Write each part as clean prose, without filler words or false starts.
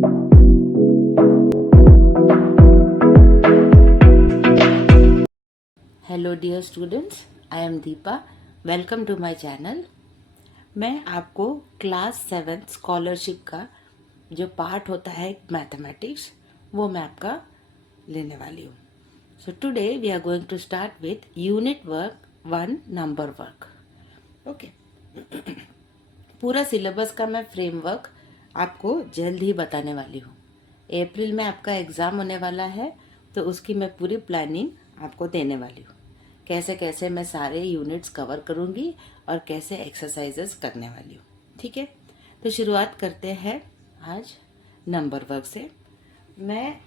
Hello dear students, I am Deepa. Welcome to my channel. मैं आपको class 7 scholarship का जो पार्ट होता है मैथमेटिक्स, वो मैं आपका लेने वाली हूँ। So today we are going to start with unit work 1 number work. Okay, पूरा सिलेबस का मैं फ्रेमवर्क आपको जल्द ही बताने वाली हूँ। अप्रैल में आपका एग्ज़ाम होने वाला है, तो उसकी मैं पूरी प्लानिंग आपको देने वाली हूँ। कैसे कैसे मैं सारे यूनिट्स कवर करूँगी और कैसे एक्सरसाइजेस करने वाली हूँ। ठीक है, तो शुरुआत करते हैं आज नंबर वर्क से। मैं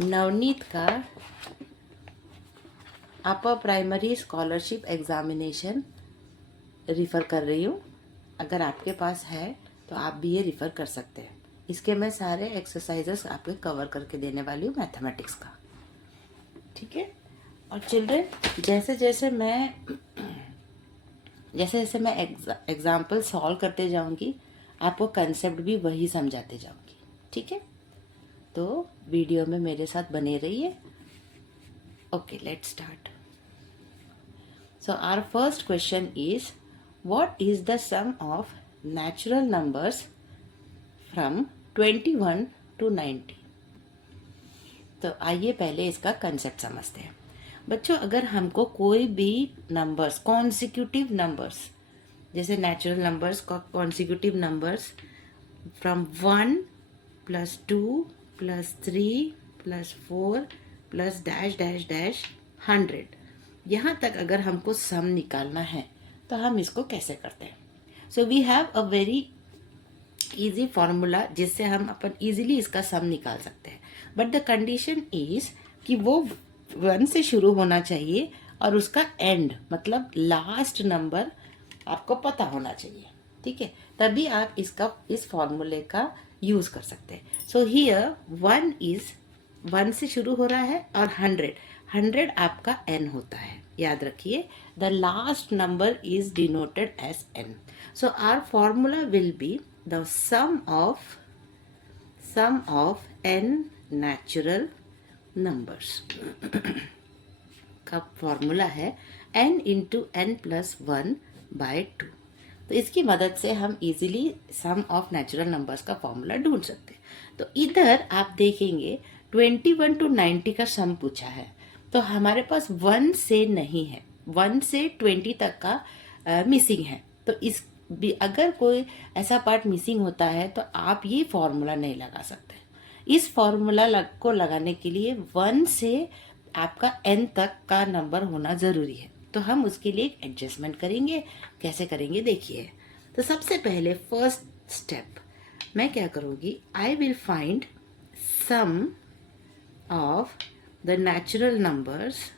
नवनीत का upper primary scholarship examination refer कर रही हूँ। अगर आपके पास है तो आप भी ये रिफ़र कर सकते हैं। इसके मैं सारे एक्सरसाइजेस आपके कवर करके देने वाली हूँ मैथमेटिक्स का। ठीक है, और चिल्ड्रन, जैसे जैसे मैं एग्जाम्पल सॉल्व करते जाऊंगी, आपको कंसेप्ट भी वही समझाते जाऊंगी। ठीक है, तो वीडियो में मेरे साथ बने रहिए। Okay, let's start. So our first question is, what is the sum of natural numbers from 21 to 90। तो आइए पहले इसका कंसेप्ट समझते हैं। बच्चों, अगर हमको कोई भी नंबर्स, कॉन्सिक्यूटिव नंबर्स, जैसे नेचुरल नंबर्स का consecutive numbers from 1 + 2 + 3 + 4 + dash dash dash 100, यहाँ तक अगर हमको सम निकालना है तो हम इसको कैसे करते हैं। So we have a very easy formula जिससे हम अपन इजीली इसका सम निकाल सकते हैं। बट द कंडीशन इज कि वो 1 से शुरू होना चाहिए और उसका एंड मतलब लास्ट नंबर आपको पता होना चाहिए। ठीक है, तभी आप इस फॉर्मूले का यूज कर सकते हैं। सो हियर 1 से शुरू हो रहा है और 100 आपका n होता है। याद रखिए, the last number is denoted as n। So our formula will be the sum of n natural numbers का फॉर्मूला है n इंटू n + 1/2। तो इसकी मदद से हम easily sum of natural numbers का फॉर्मूला ढूंढ सकते हैं। तो इधर आप देखेंगे 21 to 90 का सम पूछा है, तो हमारे पास 1 से नहीं है, 1 से 20 तक का मिसिंग है। तो इस भी अगर कोई ऐसा पार्ट मिसिंग होता है तो आप ये फॉर्मूला नहीं लगा सकते। इस फॉर्मूला को लगाने के लिए 1 से आपका n तक का नंबर होना ज़रूरी है। तो हम उसके लिए एक एडजस्टमेंट करेंगे। कैसे करेंगे देखिए। तो सबसे पहले फर्स्ट स्टेप मैं क्या करूँगी, I will find sum of the natural numbers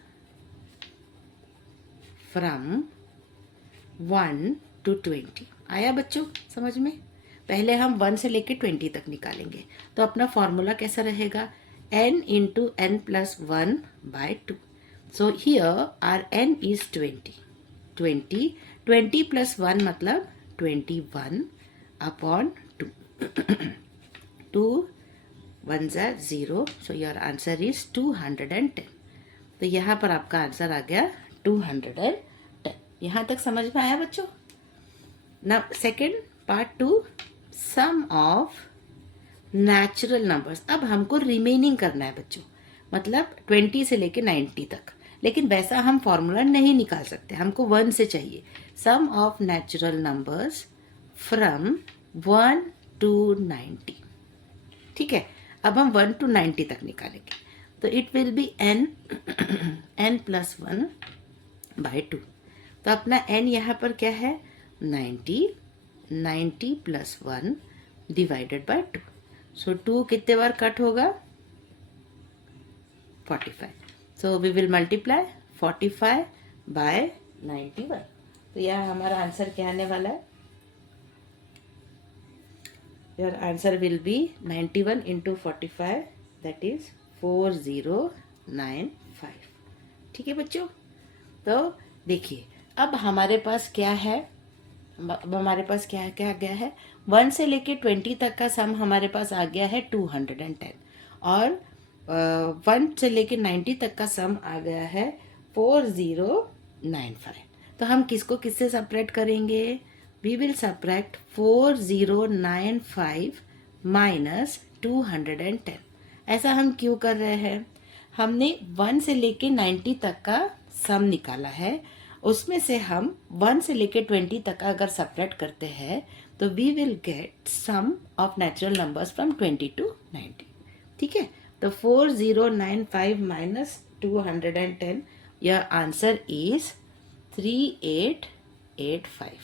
from 1 to 20। आया बच्चों समझ में? पहले हम 1 से लेके 20 तक निकालेंगे। तो अपना फॉर्मूला कैसा रहेगा, n into n + 1/2। So here are n is 20 + 1 मतलब 21/2। 2 1 0, सो योर आंसर इज 210। तो यहाँ पर आपका आंसर आ गया 210। यहाँ तक समझ में आया बच्चों? ना second part 2, sum of natural numbers. अब हमको रिमेनिंग करना है बच्चों, मतलब 20 से लेके 90 तक। लेकिन वैसा हम फॉर्मूला नहीं निकाल सकते, हमको 1 से चाहिए। Sum of natural numbers from 1 to 90। ठीक है, अब हम 1 to 90 तक निकालेंगे। तो इट विल बी n + 1/2। तो अपना n यहाँ पर क्या है, 90 + 1 / 2। सो 2 कितने बार कट होगा, 45। So we will multiply 45/91। तो यह हमारा आंसर क्या आने वाला है, your answer will be 91 × 45, that is 4095। ठीक है बच्चों, तो देखिए अब हमारे पास क्या है, अब हमारे पास क्या क्या आ गया है, 1 से लेके 20 तक का सम हमारे पास आ गया है 210 और 1 से लेके 90 तक का सम आ गया है 4095। तो हम किसको किससे सब्ट्रैक्ट करेंगे, वी विल सब्ट्रैक्ट 4095 माइनस 210। ऐसा हम क्यों कर रहे हैं, हमने 1 से लेके 90 तक का सम निकाला है, उसमें से हम 1 से लेके 20 तक का अगर सब्ट्रैक्ट करते हैं तो we will get sum of natural numbers from 20 to 90। ठीक है, तो 4095 माइनस 210, योर आंसर इज 3885।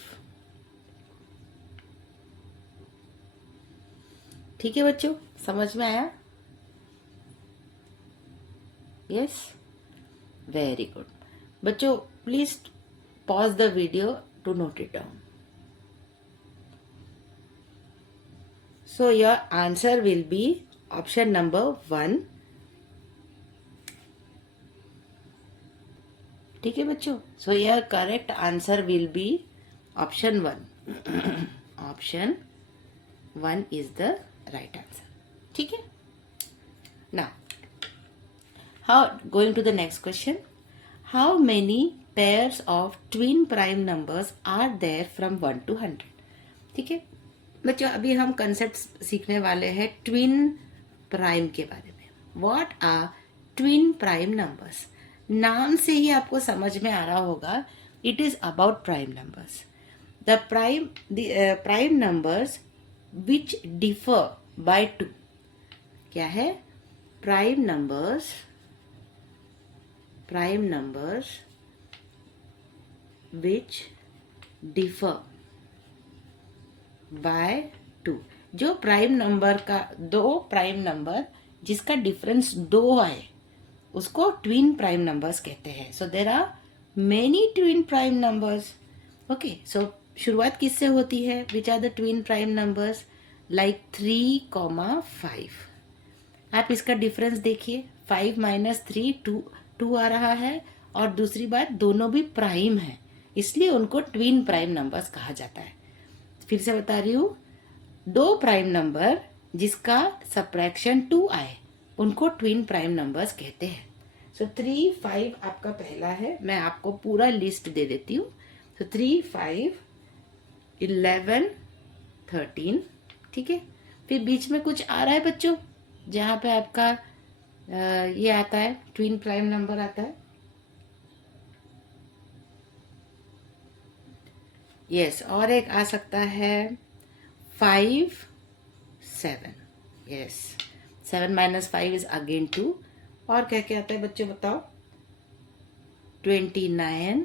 ठीक है बच्चों, समझ में आया? Yes, very good. बच्चों please pause the video to note it down. So your answer will be option number 1। ठीक है बच्चों, so your correct answer will be option 1। option 1 is the right answer। ठीक है, now how going to the next question, how many pairs of twin prime numbers are there from 1 to 100। ठीक है बच्चों, अभी हम कंसेप्ट सीखने वाले हैं ट्विन प्राइम के बारे में। What are twin prime numbers, नाम से ही आपको समझ में आ रहा होगा, it is about prime numbers. The prime numbers which differ by 2। क्या है, prime numbers which differ by 2। जो प्राइम नंबर का, दो प्राइम नंबर जिसका डिफरेंस 2 आए उसको ट्विन प्राइम नंबर्स कहते हैं। So there are many twin prime numbers. Okay, so शुरुआत किससे होती है, which are the twin prime numbers, like 3,5। आप इसका डिफरेंस देखिए, 5 माइनस 3 2 आ रहा है, और दूसरी बात दोनों भी प्राइम है, इसलिए उनको ट्विन प्राइम नंबर्स कहा जाता है। फिर से बता रही हूँ, दो प्राइम नंबर जिसका सब्ट्रैक्शन 2 आए उनको ट्विन प्राइम नंबर्स कहते हैं। सो 3, 5 आपका पहला है, मैं आपको पूरा लिस्ट दे देती हूँ। तो 3, 5, 11, 13। ठीक है, फिर बीच में कुछ आ रहा है बच्चों, जहाँ पे आपका ये आता है, ट्विन प्राइम नंबर आता है। यस, और एक आ सकता है 5, 7। Yes, 7 minus 5 is again 2। और क्या क्या आता है बच्चों बताओ, 29,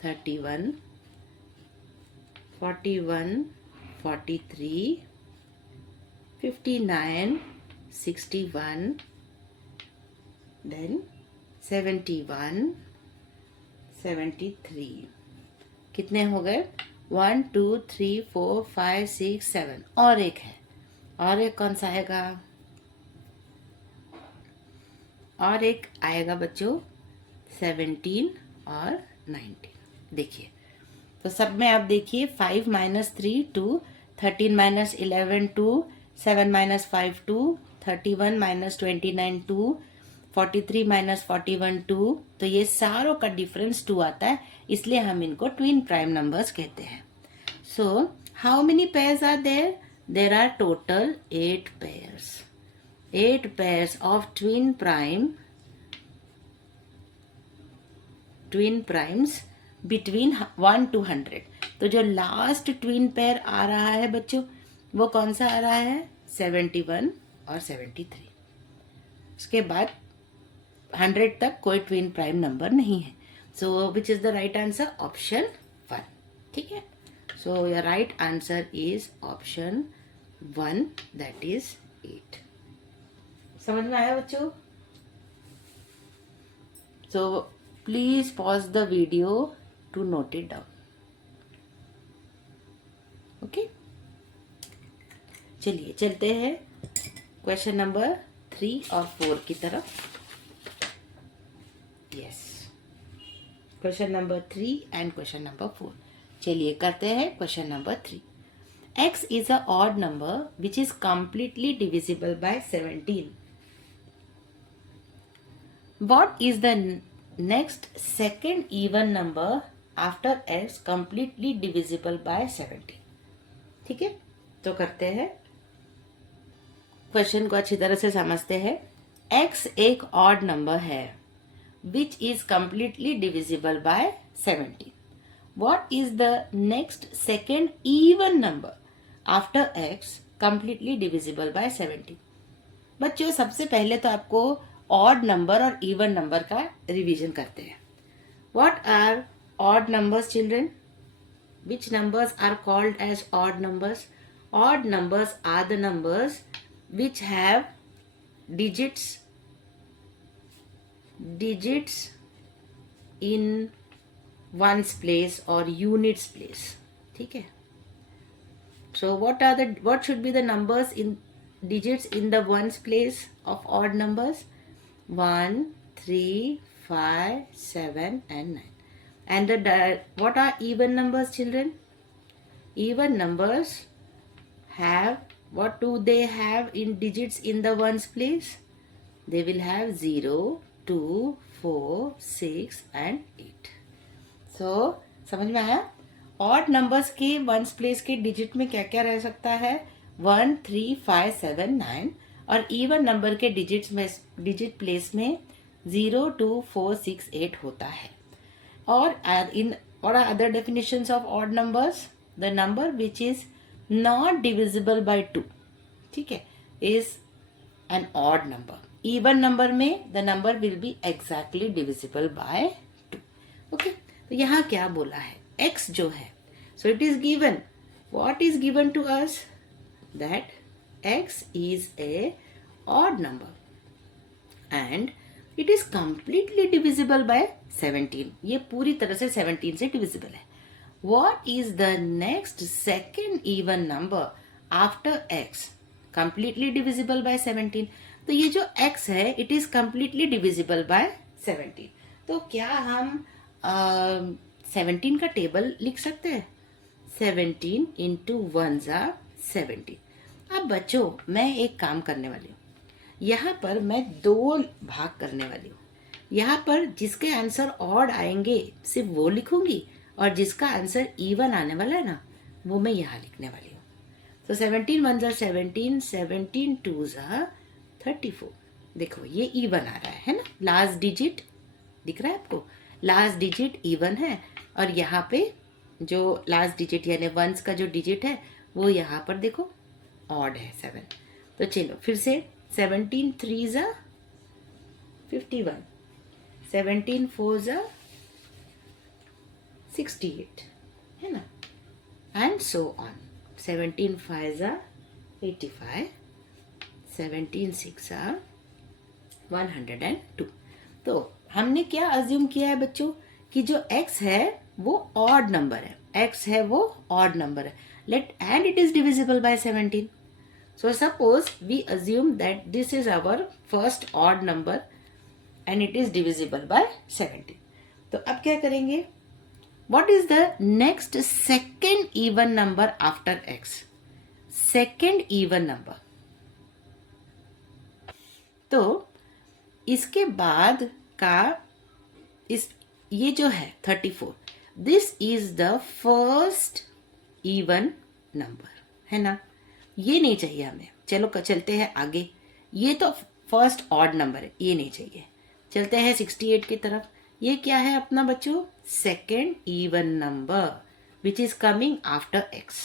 31, 41, 43, 59, 61, देन 71, 73। कितने हो गए, 1 2 3 4 5 6 7। और एक है, और एक कौन सा आएगा, और एक आएगा बच्चों 17 और 19। देखिए, तो सब में आप देखिए, 5 minus 3 2, 13 minus 11 2, 7 minus 5 2, 31 minus 29 2, 43 minus 41 2। तो ये सारों का डिफरेंस 2 आता है, इसलिए हम इनको ट्विन प्राइम नंबर्स कहते हैं। So how many pairs are there, there are total 8 pairs. 8 pairs of twin primes between 1 to 100। तो जो लास्ट ट्विन पेयर आ रहा है बच्चों, वो कौन सा आ रहा है, 71 और 73। उसके बाद 100 तक कोई ट्विन प्राइम नंबर नहीं है। So which is the right answer, option 1। ठीक है, so your right answer is option 1, that is 8। समझ में आया बच्चों? So please pause the video to note it down. Okay, चलिए चलते हैं क्वेश्चन नंबर 3 और 4 की तरफ। Yes, question number 3 and question number 4। चलिए करते हैं question number 3. X is a odd number which is completely divisible by 17. What is the next second even number after x completely divisible by 17? ठीक है, तो करते हैं, क्वेश्चन को अच्छी तरह से समझते हैं. x एक ऑड नंबर है which is completely divisible by 17. What is the next second even number after x completely divisible by 17. बच्चों सबसे पहले तो आपको ऑड नंबर और इवन नंबर का रिवीजन करते हैं. What are odd numbers children? Which numbers are called as odd numbers? Odd numbers are the numbers which have digits in ones place or units place. ठीक है. So what should be the numbers in digits in the ones place of odd numbers? 1, 3, 5, 7 and 9. And what are even numbers children? Even numbers have, what do they have in digits in the ones place? They will have 0, 2, 4, 6 and 8. So समझ में आया? Odd numbers के ones place के digit में क्या क्या रह सकता है? 1, 3, 5, 7, 9. और इवन नंबर के डिजिट्स में, डिजिट प्लेस में 0, 2, 4, 6, 8 होता है. और इन what are other definitions of odd numbers? The number which is not divisible by 2, ठीक है, is an odd number. Even number में the number will be exactly divisible by 2. Okay, तो यहाँ क्या बोला है? x जो है, so it is given. What is given to us? That x is a odd number and it is completely divisible by 17. ये पूरी तरह से 17 से divisible है. What is the next second even number after x completely divisible by 17? तो ये जो x है it is completely divisible by 17. तो क्या हम 17 का टेबल लिख सकते हैं? 17 into 1s are 17. अब बच्चों मैं एक काम करने वाली हूँ. यहाँ पर मैं 2 भाग करने वाली हूँ. यहाँ पर जिसके आंसर ऑड आएंगे सिर्फ वो लिखूंगी और जिसका आंसर इवन आने वाला है ना वो मैं यहाँ लिखने वाली हूँ. तो 17 1s are 17, 17 2s are 34. देखो ये इवन आ रहा है ना, लास्ट डिजिट दिख रहा है आपको, लास्ट डिजिट इवन है और यहाँ पे जो लास्ट डिजिट यानी वंस का जो डिजिट है वो यहाँ पर देखो ऑड है 7. तो चलो फिर से 17 3s are 51, 17 4s are 68 है ना, and so on. 17 5s are 85, 17 6 are 102. तो हमने क्या अज्यूम किया है बच्चों कि जो x है वो ऑड नंबर है, x है वो ऑड नंबर है. Let and it is divisible by 17. So suppose we assume that this is our first odd number and it is divisible by 17. तो अब क्या करेंगे? What is the next second even number after x? Second even number. तो इसके बाद का ये जो है 34, this is the first even number है ना. ये नहीं चाहिए हमें. चलो चलते हैं आगे. ये तो फर्स्ट ऑड नंबर है, ये नहीं चाहिए. चलते हैं 68 की तरफ. ये क्या है अपना बच्चों? Second even number which is coming after x.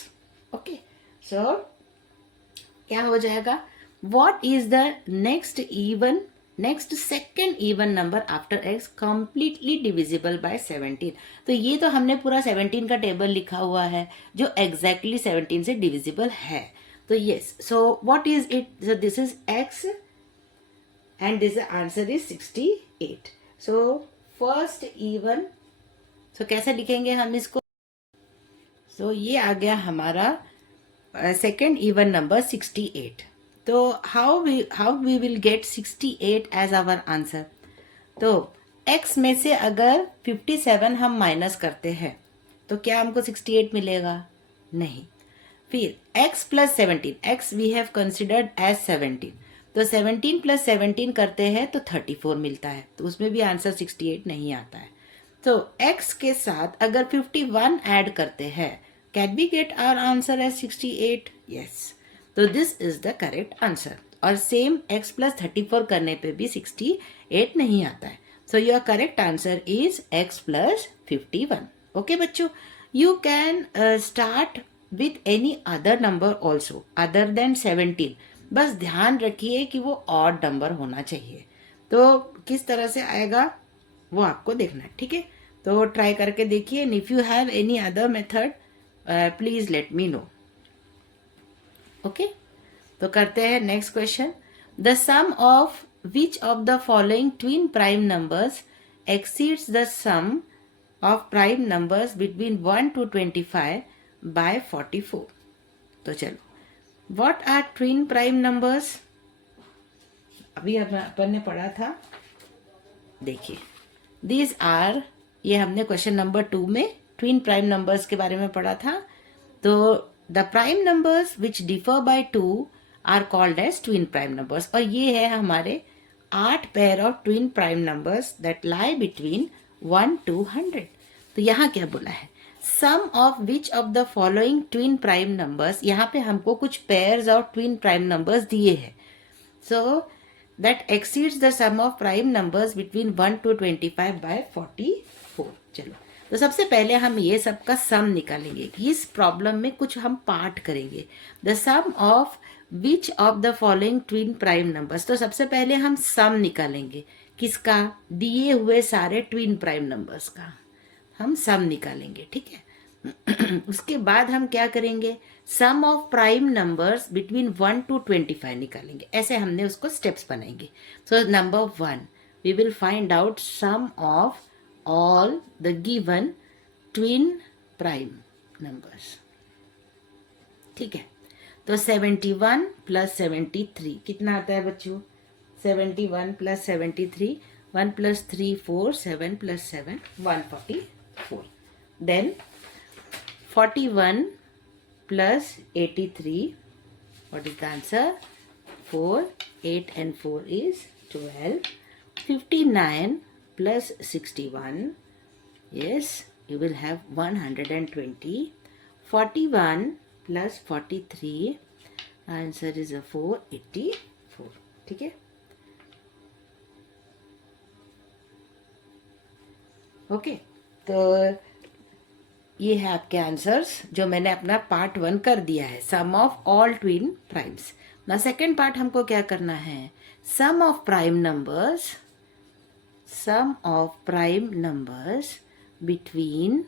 Okay, so क्या हो जाएगा? What is the next second even number after x completely divisible by 17. तो ये तो हमने पूरा 17 का टेबल लिखा हुआ है जो एग्जैक्टली 17 से डिविजिबल है. तो yes, so what is it? So this is x and this answer is 68. so first even, so कैसे लिखेंगे हम इसको? so ये आ गया हमारा सेकेंड इवन नंबर 68. तो how we will get 68 as our answer? तो x में से अगर 57 हम माइनस करते हैं तो क्या हमको 68 मिलेगा? नहीं। फिर x plus 17, x we have considered as 17, तो 17 प्लस 17 करते हैं तो 34 मिलता है, तो उसमें भी आंसर 68 नहीं आता है। तो x के साथ अगर 51 ऐड करते हैं, can we get our answer as 68? Yes, तो this is the correct answer. और सेम x प्लस 34 करने पे भी 68 नहीं आता है। So your correct answer is x plus 51। Okay बच्चों, you can start with any other number also other than 17, बस ध्यान रखिए कि वो ऑड नंबर होना चाहिए। तो किस तरह से आएगा वो आपको देखना है, ठीक है? तो ट्राई करके देखिए। If you have any other method please let me know. Okay, तो करते हैं next question. The sum of which of the following twin prime numbers exceeds the sum of prime numbers between 1 to 25 by 44। तो चलो, what are twin prime numbers? अभी अपन ने पढ़ा था, देखिए दीज आर, ये हमने क्वेश्चन नंबर 2 में ट्विन प्राइम नंबर्स के बारे में पढ़ा था। तो the prime numbers which differ by 2 are called as twin prime numbers, और ये है हमारे 8 pair of twin prime numbers that lie between 1 to 100। तो यहाँ क्या बोला है? Sum of which of the following twin prime numbers, यहाँ पे हमको कुछ pairs of twin prime numbers दिए हैं। सो that exceeds the sum of prime numbers between 1 to 25 by 44। चलो, तो सबसे पहले हम ये सब का सम निकालेंगे। इस प्रॉब्लम में कुछ हम पार्ट करेंगे। The sum of which of the following twin prime numbers, तो सबसे पहले हम सम निकालेंगे। किसका? दिए हुए सारे ट्विन प्राइम नंबर्स का हम सम निकालेंगे, ठीक है? उसके बाद हम क्या करेंगे? Sum of prime numbers between 1 to 25 निकालेंगे। ऐसे हमने उसको स्टेप्स बनाएंगे। So number 1, we will find out sum of all the given twin prime numbers, ठीक है? तो 71 प्लस 73 कितना आता है बच्चों? 71 plus 73, 1 plus 3 4, 7 plus 7 144। Then 41 plus 83, what is the answer? 4, 8 and 4 is 12. 59 plus 61, yes, you will have 120. 41 plus 43, answer is a 484, ठीक है? Okay, तो ये है आपके आंसर्स जो मैंने अपना पार्ट 1 कर दिया है, sum of all twin primes. ना सेकेंड पार्ट हमको क्या करना है? Sum of prime numbers, sum of prime numbers between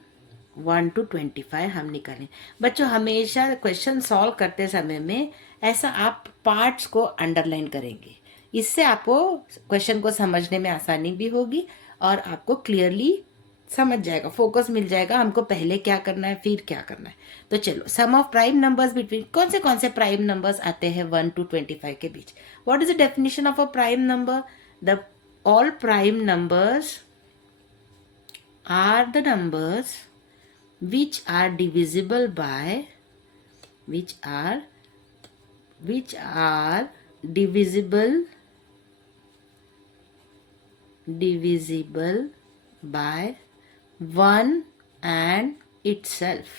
1 to 25 हम निकालें। बच्चों हमेशा क्वेश्चन सॉल्व करते समय में ऐसा आप पार्ट्स को अंडरलाइन करेंगे, इससे आपको क्वेश्चन को समझने में आसानी भी होगी और आपको क्लियरली समझ जाएगा, फोकस मिल जाएगा हमको पहले क्या करना है फिर क्या करना है। तो चलो, सम ऑफ प्राइम नंबर्स बिटवीन, कौन से प्राइम नंबर्स आते हैं 1 to 25 के बीच? What is the definition of a prime number? The all prime numbers are the numbers which are divisible by divisible by 1 and itself,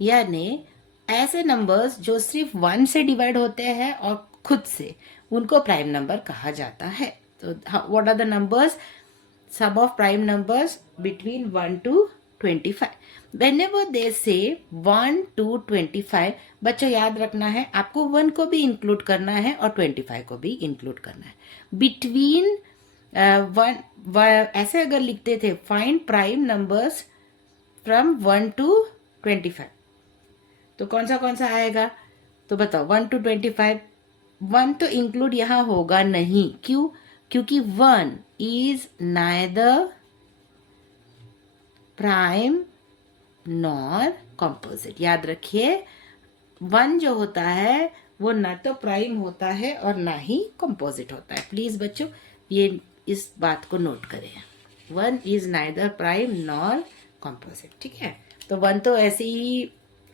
यानी ऐसे नंबर्स जो सिर्फ 1 से डिवाइड होते हैं और खुद से, उनको प्राइम नंबर कहा जाता है। तो what are the numbers? Sum of prime numbers between 1 to 25। Whenever they say 1 to 25, बच्चों याद रखना है आपको 1 को भी इंक्लूड करना है और 25 को भी इंक्लूड करना है। बिटवीन ऐसे अगर लिखते थे find prime numbers from 1 to 25, तो कौन सा आएगा? तो बताओ 1 to 25, 1 तो इंक्लूड यहाँ होगा नहीं। क्यों? क्योंकि 1 is neither prime nor composite. याद रखिए 1 जो होता है वो ना तो प्राइम होता है और ना ही कॉम्पोजिट होता है। प्लीज बच्चों ये इस बात को नोट करें, 1 is neither prime nor composite, ठीक है? तो 1 तो ऐसे ही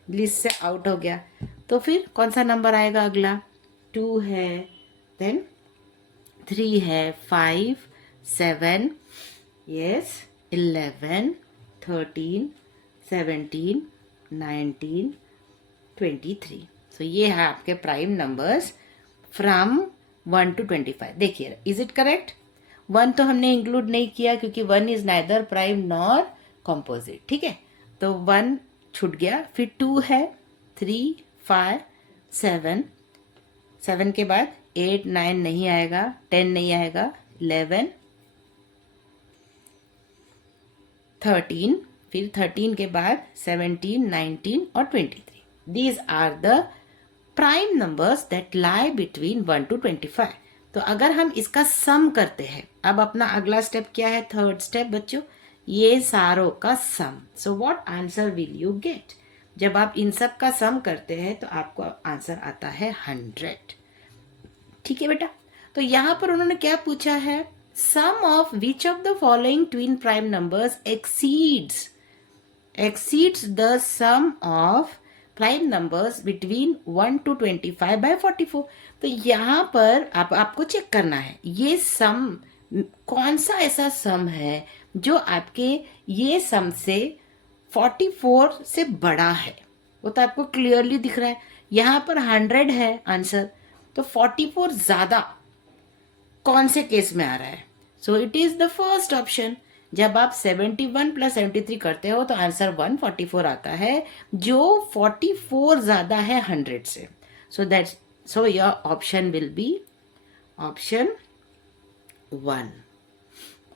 लिस्ट से आउट हो गया। तो फिर कौन सा नंबर आएगा अगला? 2 है, देन 3 है, 5, 7, यस, 11, 13, 17, 19, 23। सो ये है आपके प्राइम नंबर्स फ्रॉम 1 to 25। देखिए, इज इट करेक्ट? 1 तो हमने इंक्लूड नहीं किया क्योंकि 1 is neither prime nor composite, ठीक है, तो 1 छूट गया। फिर 2 है, 3, 5, 7, 7 के बाद 8, 9 नहीं आएगा, 10 नहीं आएगा, 11, 13, फिर 13 के बाद 17, 19 और 23। These are the prime numbers that lie between 1 to 25। तो अगर हम इसका सम करते हैं, अब अपना अगला स्टेप क्या है? थर्ड स्टेप बच्चों, ये सारों का sum. So what answer will you get? जब आप इन सब का सम करते हैं तो आपको आंसर आता है 100। ठीक है बेटा, तो यहां पर उन्होंने क्या पूछा है? Sum of which of the following twin prime numbers exceeds the sum of prime numbers between 1 to 25 by 44। तो यहाँ पर आपको चेक करना है ये सम कौन सा ऐसा सम है जो आपके ये सम से 44 से बड़ा है। वो तो आपको क्लियरली दिख रहा है, यहाँ पर 100 है आंसर, तो 44 ज्यादा कौन से केस में आ रहा है? So it is the first option. जब आप 71 प्लस 73 करते हो तो आंसर 144 आता है, जो 44 ज्यादा है 100 से। So your option will be option 1।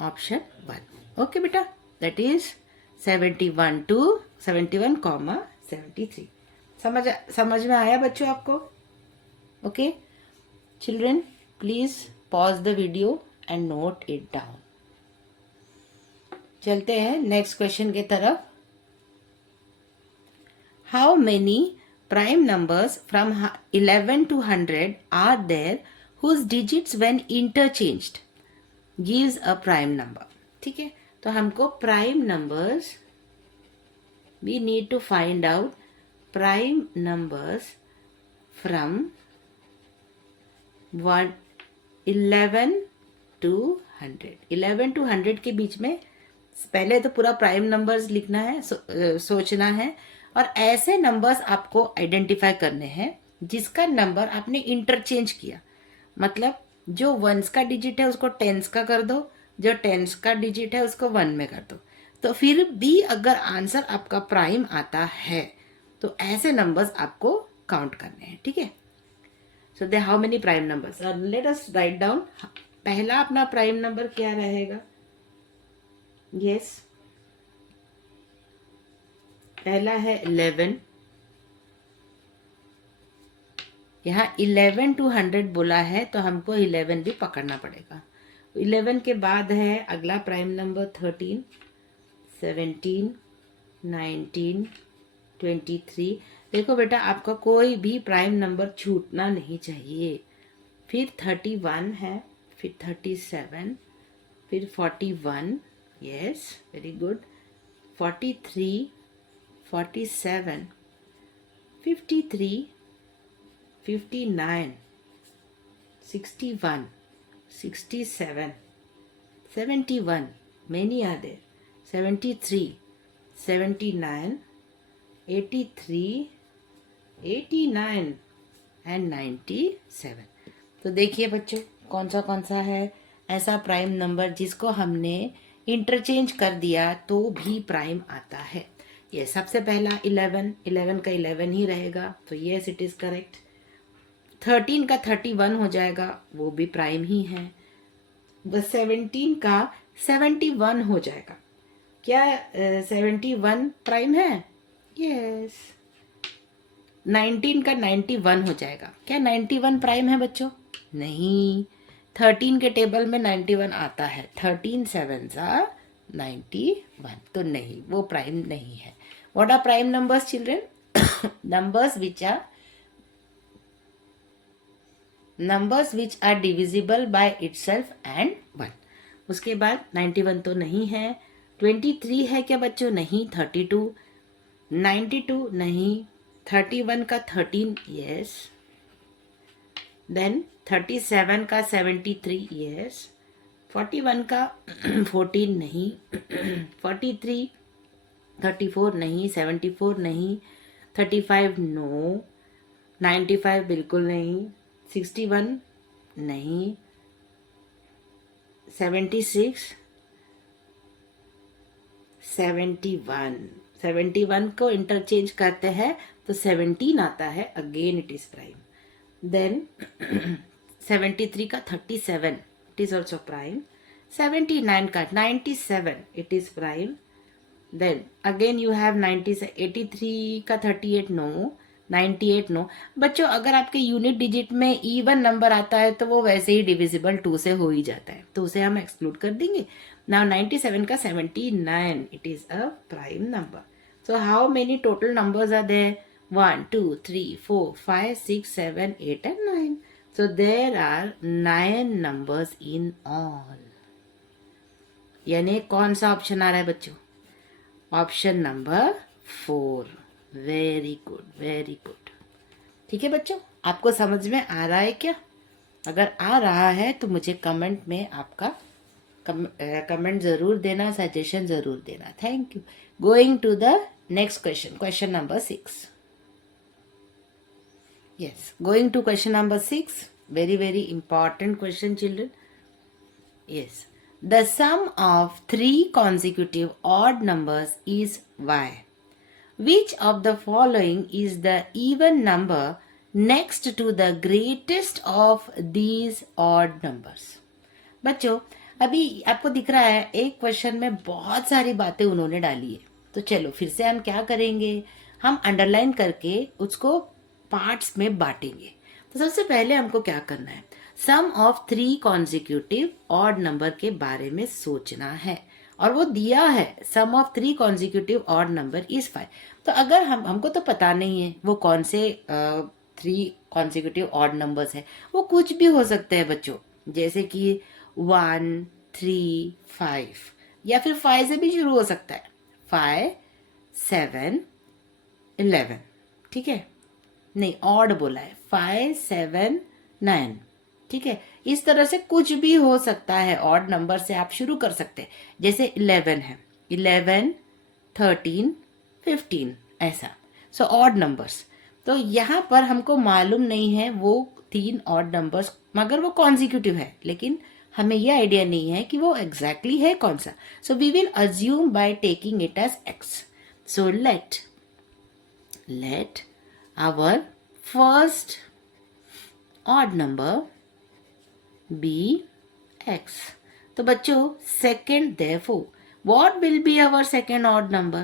Option 1, okay बेटा, दैट इज 71 to 71,73। समझ में आया बच्चों आपको? Okay children, please pause the video and note it down. चलते हैं नेक्स्ट क्वेश्चन की तरफ। How many prime numbers from 11 to 100 are there whose digits when interchanged gives a prime number. ठीक है, तो हमको prime numbers, we need to find out prime numbers from 11 to 100। 11 to 100 के बीच में पहले तो पूरा प्राइम नंबर्स लिखना है, सोचना है, और ऐसे नंबर्स आपको आइडेंटिफाई करने हैं जिसका नंबर आपने इंटरचेंज किया। मतलब जो वंस का डिजिट है उसको टेंस का कर दो, जो टेंस का डिजिट है उसको 1 में कर दो। तो फिर भी अगर आंसर आपका प्राइम आता है तो ऐसे नंबर्स आपको काउंट करने हैं। ठीक है, so they how many prime numbers, let us write down. पहला अपना प्राइम नंबर क्या रहेगा? यस, पहला है 11। यहाँ 11 to 100 बोला है तो हमको 11 भी पकड़ना पड़ेगा। 11 के बाद है अगला प्राइम नंबर 13, 17, 19, 23। देखो बेटा, आपका कोई भी प्राइम नंबर छूटना नहीं चाहिए। फिर 31 है, फिर 37, फिर 41, yes very good, 43, 47, 53, 59, 61, 67, 71, many are there, 73, 79, 83, 89 and 97। तो देखिए बच्चों, कौन सा है ऐसा प्राइम नंबर जिसको हमने इंटरचेंज कर दिया तो भी प्राइम आता है। ये सबसे पहला 11 का 11 ही रहेगा, तो यस इट इज करेक्ट। 13 का 31 हो जाएगा, वो भी प्राइम ही है। बस 17 का 71 हो जाएगा। क्या 71 प्राइम है? यस। 19 का 91 हो जाएगा। क्या 91 प्राइम है बच्चों? नहीं। 13 के टेबल में 91 आता है, 13 7 91, तो नहीं, वो प्राइम नहीं है। What are prime numbers children? Numbers which are divisible by itself and 1। उसके बाद 91 तो नहीं है। 23 है क्या बच्चों? नहीं। 32, 92 नहीं, 31 का 13 यस, देन 37 का 73 यस, 41 का 14 नहीं, 43 34 नहीं, 74 नहीं, 35 नो, 95 बिल्कुल नहीं, 61 नहीं, 76 71 को इंटरचेंज करते हैं तो 17 आता है, again it is prime. Then 73 का 37 इट इज ऑल्सो प्राइम, 79 का 97 it is prime. Then again you have 83 का 38 नो, 98 नो। बच्चों अगर आपके यूनिट डिजिट में इवन नंबर आता है तो वो वैसे ही डिविजिबल 2 से हो ही जाता है, तो उसे हम एक्सक्लूड कर देंगे। नाउ 97 का 79 it is a prime number. So how many total numbers are there? 1 2 3 4 5 6 7 8 and 9. So there are 9 numbers in all. यानी कौन सा ऑप्शन आ रहा है बच्चों? Option number 4। Very good, very good. ठीक है बच्चों, आपको समझ में आ रहा है क्या? अगर आ रहा है तो मुझे कमेंट में आपका कमेंट जरूर देना, सजेशन जरूर देना। Thank you. Going to the next question, question number 6। yes, going to question number 6, very very important question children. Yes, the sum of 3 consecutive odd numbers is y. Which of the following is the even number next to the greatest of these odd numbers? बच्चों अभी आपको दिख रहा है एक question में बहुत सारी बातें उन्होंने डाली है, तो चलो फिर से हम क्या करेंगे, हम अंडरलाइन करके उसको पार्ट्स में बांटेंगे। तो सबसे पहले हमको क्या करना है, sum of 3 consecutive odd number के बारे में सोचना है, और वो दिया है sum of 3 consecutive odd number is 5। तो अगर हमको तो पता नहीं है वो कौन से 3 कॉन्जिक्यूटिव ऑड नंबर्स है, वो कुछ भी हो सकते हैं बच्चों, जैसे कि 1 3 5, या फिर 5 से भी शुरू हो सकता है, 5 7 11। ठीक है, नहीं ऑड बोला है, 5 7 9। ठीक है, इस तरह से कुछ भी हो सकता है, ऑड नंबर से आप शुरू कर सकते हैं। जैसे 11 है, 11 13 15 ऐसा। सो ऑड नंबर्स, तो यहाँ पर हमको मालूम नहीं है वो 3 ऑड नंबर्स, मगर वो कॉन्जिक्यूटिव है, लेकिन हमें ये आइडिया नहीं है कि वो एग्जैक्टली है कौन सा। So we will assume by taking it as x. So let our first odd number be x. तो बच्चों second, therefore what will be our second odd number?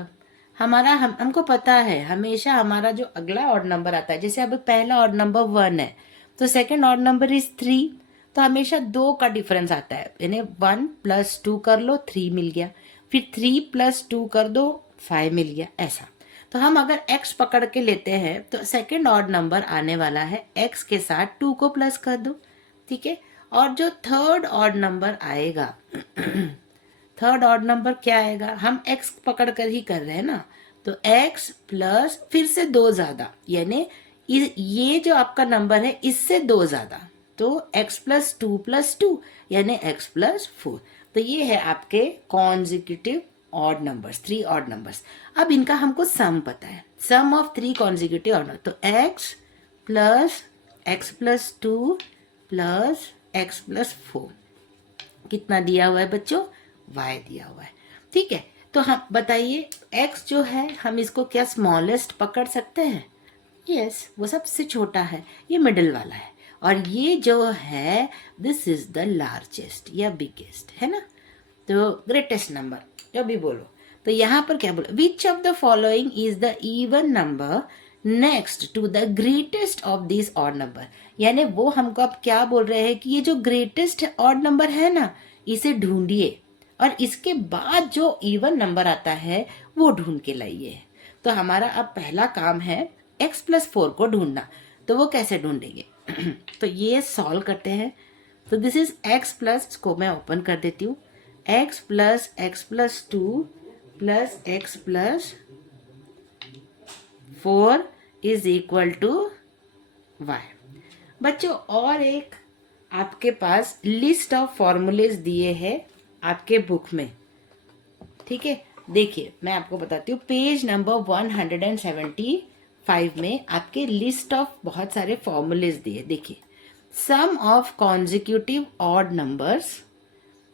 हमको पता है हमेशा हमारा जो अगला ऑड नंबर आता है, जैसे अब पहला ऑड नंबर 1 है तो सेकेंड ऑड नंबर इज 3, तो हमेशा 2 का डिफरेंस आता है, यानी 1 + 2 कर लो 3 मिल गया, फिर 3 + 2 कर दो 5 मिल गया, ऐसा। तो हम अगर x पकड़ के लेते हैं तो सेकेंड ऑड नंबर आने वाला है, x के साथ 2 को प्लस कर दो। ठीक है, और जो थर्ड ऑड नंबर आएगा थर्ड ऑड नंबर क्या आएगा, हम x पकड़ कर ही कर रहे हैं ना, तो x प्लस फिर से 2 ज्यादा, यानी ये जो आपका नंबर है इससे 2 ज्यादा, तो x + 2 + 2 यानी x + 4। तो ये है आपके consecutive odd numbers, 3 odd numbers. अब इनका हमको सम पता है, sum of 3 consecutive odd number, तो x + 2 + x + 4 कितना दिया हुआ है बच्चों, y दिया हुआ है। ठीक है, तो हम बताइए x जो है हम इसको क्या स्मॉलेस्ट पकड़ सकते हैं? यस, वो सबसे छोटा है, ये मिडिल वाला है, और ये जो है दिस इज द लार्जेस्ट या बिगेस्ट, है ना, तो ग्रेटेस्ट नंबर जो भी बोलो। तो यहाँ पर क्या बोलो, which of the following is the even number next to the greatest of this odd number, यानी वो हमको अब क्या बोल रहे हैं कि ये जो ग्रेटेस्ट ऑड नंबर है ना, इसे ढूंढिए और इसके बाद जो इवन नंबर आता है वो ढूंढ के लाइए। तो हमारा अब पहला काम है x + 4 को ढूंढना, तो वो कैसे ढूंढेंगे तो ये सॉल्व करते हैं। तो दिस इज x प्लस, इसको मैं ओपन कर देती हूँ, x + x + 2 + x + 4 is equal to y। बच्चों और एक आपके पास लिस्ट ऑफ फॉर्मूलेज दिए हैं आपके बुक में, ठीक है। देखिए मैं आपको बताती हूँ, पेज नंबर 175 में आपके लिस्ट ऑफ बहुत सारे फॉर्मूलेज दिए। देखिए, sum of consecutive odd numbers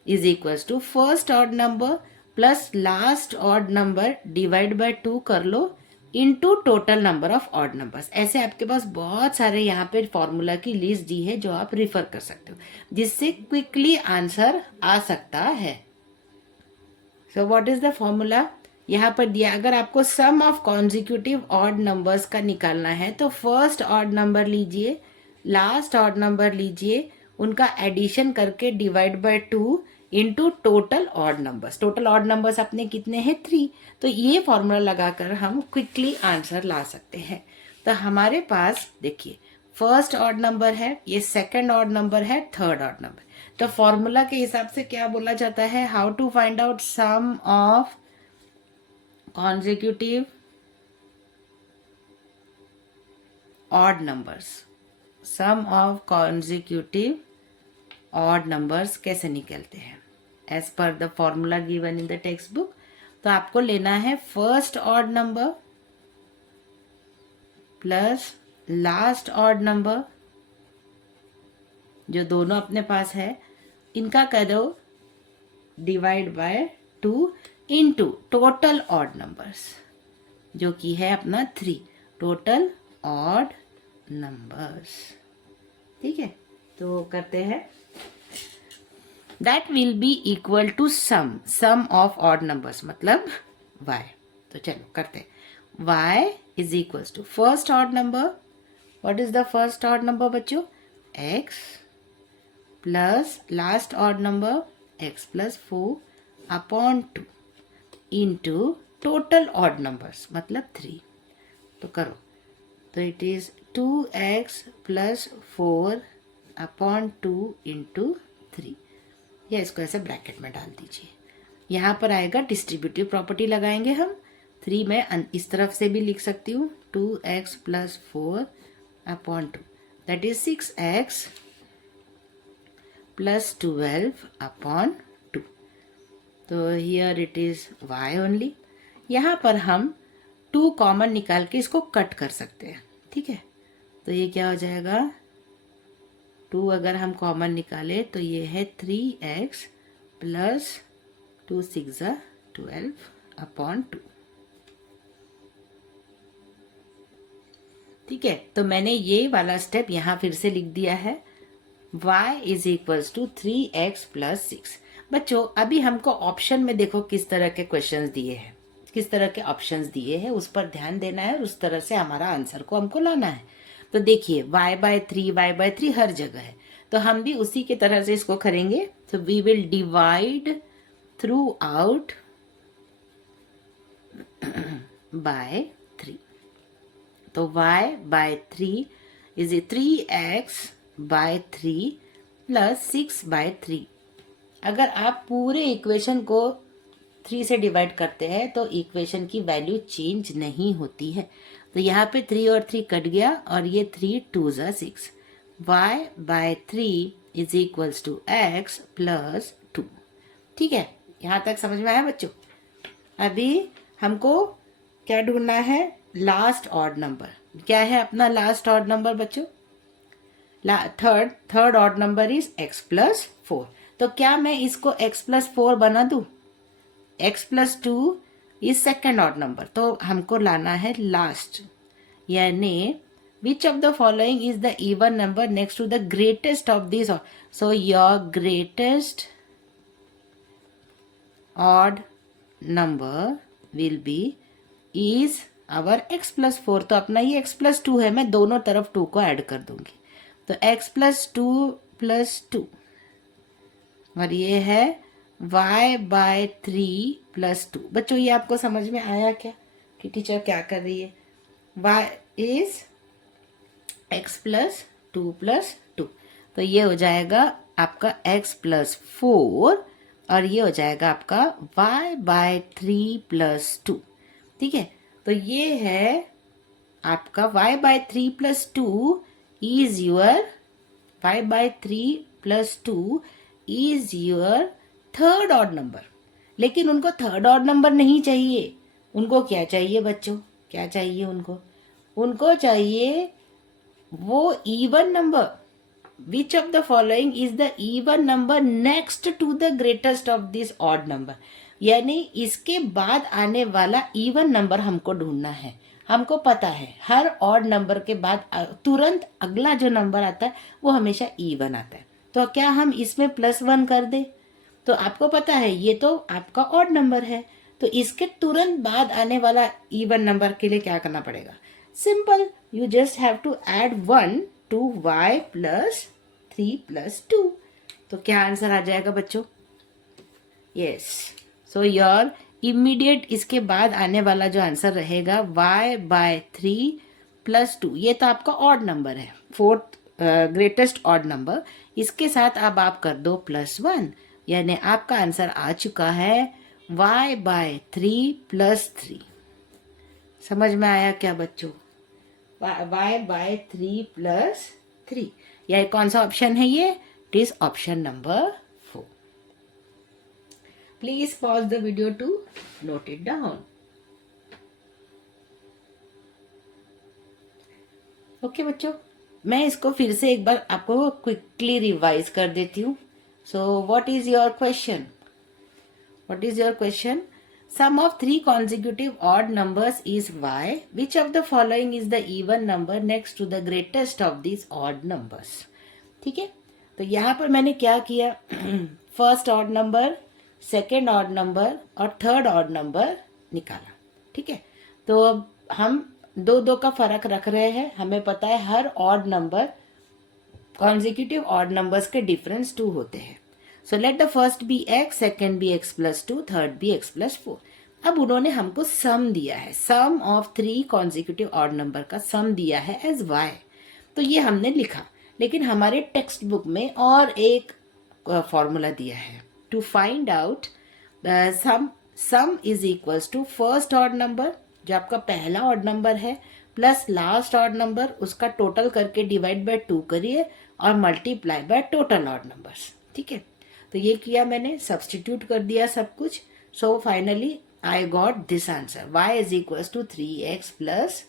is equals to first odd number plus last odd number divide by 2 कर लो into total number of odd numbers. ऐसे आपके पास बहुत सारे यहाँ पे फॉर्मूला की लिस्ट दी है जो आप रिफर कर सकते हो, जिससे क्विकली आंसर आ सकता है। सो व्हाट इज द फॉर्मूला यहाँ पर दिया। अगर आपको सम ऑफ कॉन्जिक्यूटिव ऑड नंबर्स का निकालना है तो फर्स्ट ऑड नंबर लीजिए, लास्ट ऑड नंबर लीजिए, उनका एडिशन करके divide by 2 into total odd numbers. Total odd numbers अपने कितने हैं 3। तो ये फॉर्मूला लगाकर हम क्विकली आंसर ला सकते हैं। तो हमारे पास देखिए, फर्स्ट ऑड नंबर है, ये सेकंड ऑड नंबर है, थर्ड ऑड नंबर। तो फॉर्मूला के हिसाब से क्या बोला जाता है, how to find out sum of consecutive odd numbers. Sum of consecutive odd numbers कैसे निकलते हैं as per the formula given in the text book. तो आपको लेना है first odd number plus last odd number, जो दोनों अपने पास है, इनका करो divide by 2 into total odd numbers, जो कि है अपना 3, टोटल ऑड नंबर्स। ठीक है, तो करते हैं। That will be equal to sum of odd numbers मतलब y। तो चलो करते हैं। y is equals to first odd number. What is the first odd number बच्चों, x plus last odd number x plus 4 upon 2 into total odd numbers मतलब 3। तो करो, तो it is 2x plus 4 upon 2 into 3, या इसको ऐसे bracket में डाल दीजिए। यहाँ पर आएगा डिस्ट्रीब्यूटिव प्रॉपर्टी लगाएंगे हम। 3 मैं इस तरफ से भी लिख सकती हूँ, 2x plus 4 upon 2 that is 6x plus 12 upon 2। तो here it is y only. यहाँ पर हम 2 कॉमन निकाल के इसको कट कर सकते हैं, ठीक है। तो ये क्या हो जाएगा, 2 अगर हम कॉमन निकाले तो ये है 3x प्लस 2 6 12 अपॉन 2। ठीक है, तो मैंने ये वाला स्टेप यहाँ फिर से लिख दिया है। y is equals to 3x plus 6। बच्चों अभी हमको ऑप्शन में देखो किस तरह के क्वेश्चंस दिए हैं, किस तरह के ऑप्शंस दिए हैं, उस पर ध्यान देना है और उस तरह से हमारा आंसर को हमको लाना है। तो देखिए y/3 हर जगह है, तो हम भी उसी के तरह से इसको करेंगे। तो we will divide throughout by 3। तो y/3 इज 3x/3 प्लस 6/3। अगर आप पूरे इक्वेशन को 3 से डिवाइड करते हैं तो इक्वेशन की वैल्यू चेंज नहीं होती है। तो यहाँ पे 3 और 3 कट गया और ये 3 2 6। y/3 is equals to x plus 2। ठीक है, यहाँ तक समझ में आया बच्चों। अभी हमको क्या ढूंढना है, लास्ट ऑड नंबर। क्या है अपना लास्ट ऑड नंबर बच्चों, third odd number is x plus 4। तो क्या मैं इसको x प्लस 4 बना दूं, x plus 2 is second odd number. तो हमको लाना है लास्ट, यानी which of the following is the even number next to the greatest of these odd? So your greatest odd number will be is our x plus 4। तो अपना ये x plus 2 है, मैं दोनों तरफ 2 को ऐड कर दूंगी। तो x plus 2 plus 2 और ये है y/3 plus 2। बच्चों ये आपको समझ में आया क्या कि टीचर क्या कर रही है। y is x plus 2 plus 2, तो ये हो जाएगा आपका x प्लस 4 और ये हो जाएगा आपका y/3 प्लस 2। ठीक है, तो ये है आपका y/3 plus 2 is your y/3 plus 2 is your third odd number. लेकिन उनको थर्ड ऑड नंबर नहीं चाहिए, उनको क्या चाहिए बच्चों, क्या चाहिए उनको? उनको चाहिए वो even number. Which of the following is the even number next to the greatest of this odd number, यानी इसके बाद आने वाला इवन नंबर हमको ढूंढना है। हमको पता है हर ऑड नंबर के बाद तुरंत अगला जो नंबर आता है वो हमेशा इवन आता है। तो क्या हम इसमें +1 कर दे? तो आपको पता है ये तो आपका ऑड नंबर है, तो इसके तुरंत बाद आने वाला इवन नंबर के लिए क्या करना पड़ेगा? Simple, you just have to add 1 to y plus 3 plus 2। तो क्या आंसर आ जाएगा बच्चों? यस, सो योर इमीडिएट इसके बाद आने वाला जो आंसर रहेगा y/3 प्लस 2। ये तो आपका ऑड नंबर है, फोर्थ ग्रेटेस्ट ऑड नंबर। इसके साथ अब आप कर दो +1, यानी आपका आंसर आ चुका है y/3 प्लस 3। समझ में आया क्या बच्चों? y/3 प्लस 3, यह कौन सा ऑप्शन है? ये it is option number 4। Please pause the video to note it down. Okay बच्चों, मैं इसको फिर से एक बार आपको क्विकली रिवाइज कर देती हूँ। सो what is your question? What is your question? Sum of 3 consecutive odd numbers is y. Which of the following is the even number next to the greatest of these odd numbers? ठीक है, तो यहाँ पर मैंने क्या किया? First odd number, second odd number और third odd number निकाला। ठीक है, तो हम दो दो का फर्क रख रहे हैं। हमें पता है हर odd number consecutive odd numbers के डिफरेंस 2 होते हैं। So let the first be x, second be x plus 2, third be x plus 4। अब उन्होंने हमको सम दिया है, sum of 3 consecutive odd number का सम दिया है एज y। तो ये हमने लिखा, लेकिन हमारे टेक्स्ट बुक में और एक फॉर्मूला दिया है to find out sum is equals to first odd number, जो आपका पहला ऑड नंबर है, प्लस लास्ट ऑड नंबर, उसका टोटल करके डिवाइड बाय 2 करिए और multiply by total odd numbers. ठीक है, तो ये किया मैंने, सब्सटीट्यूट कर दिया सब कुछ। So finally I got this answer, y is equal to 3x plus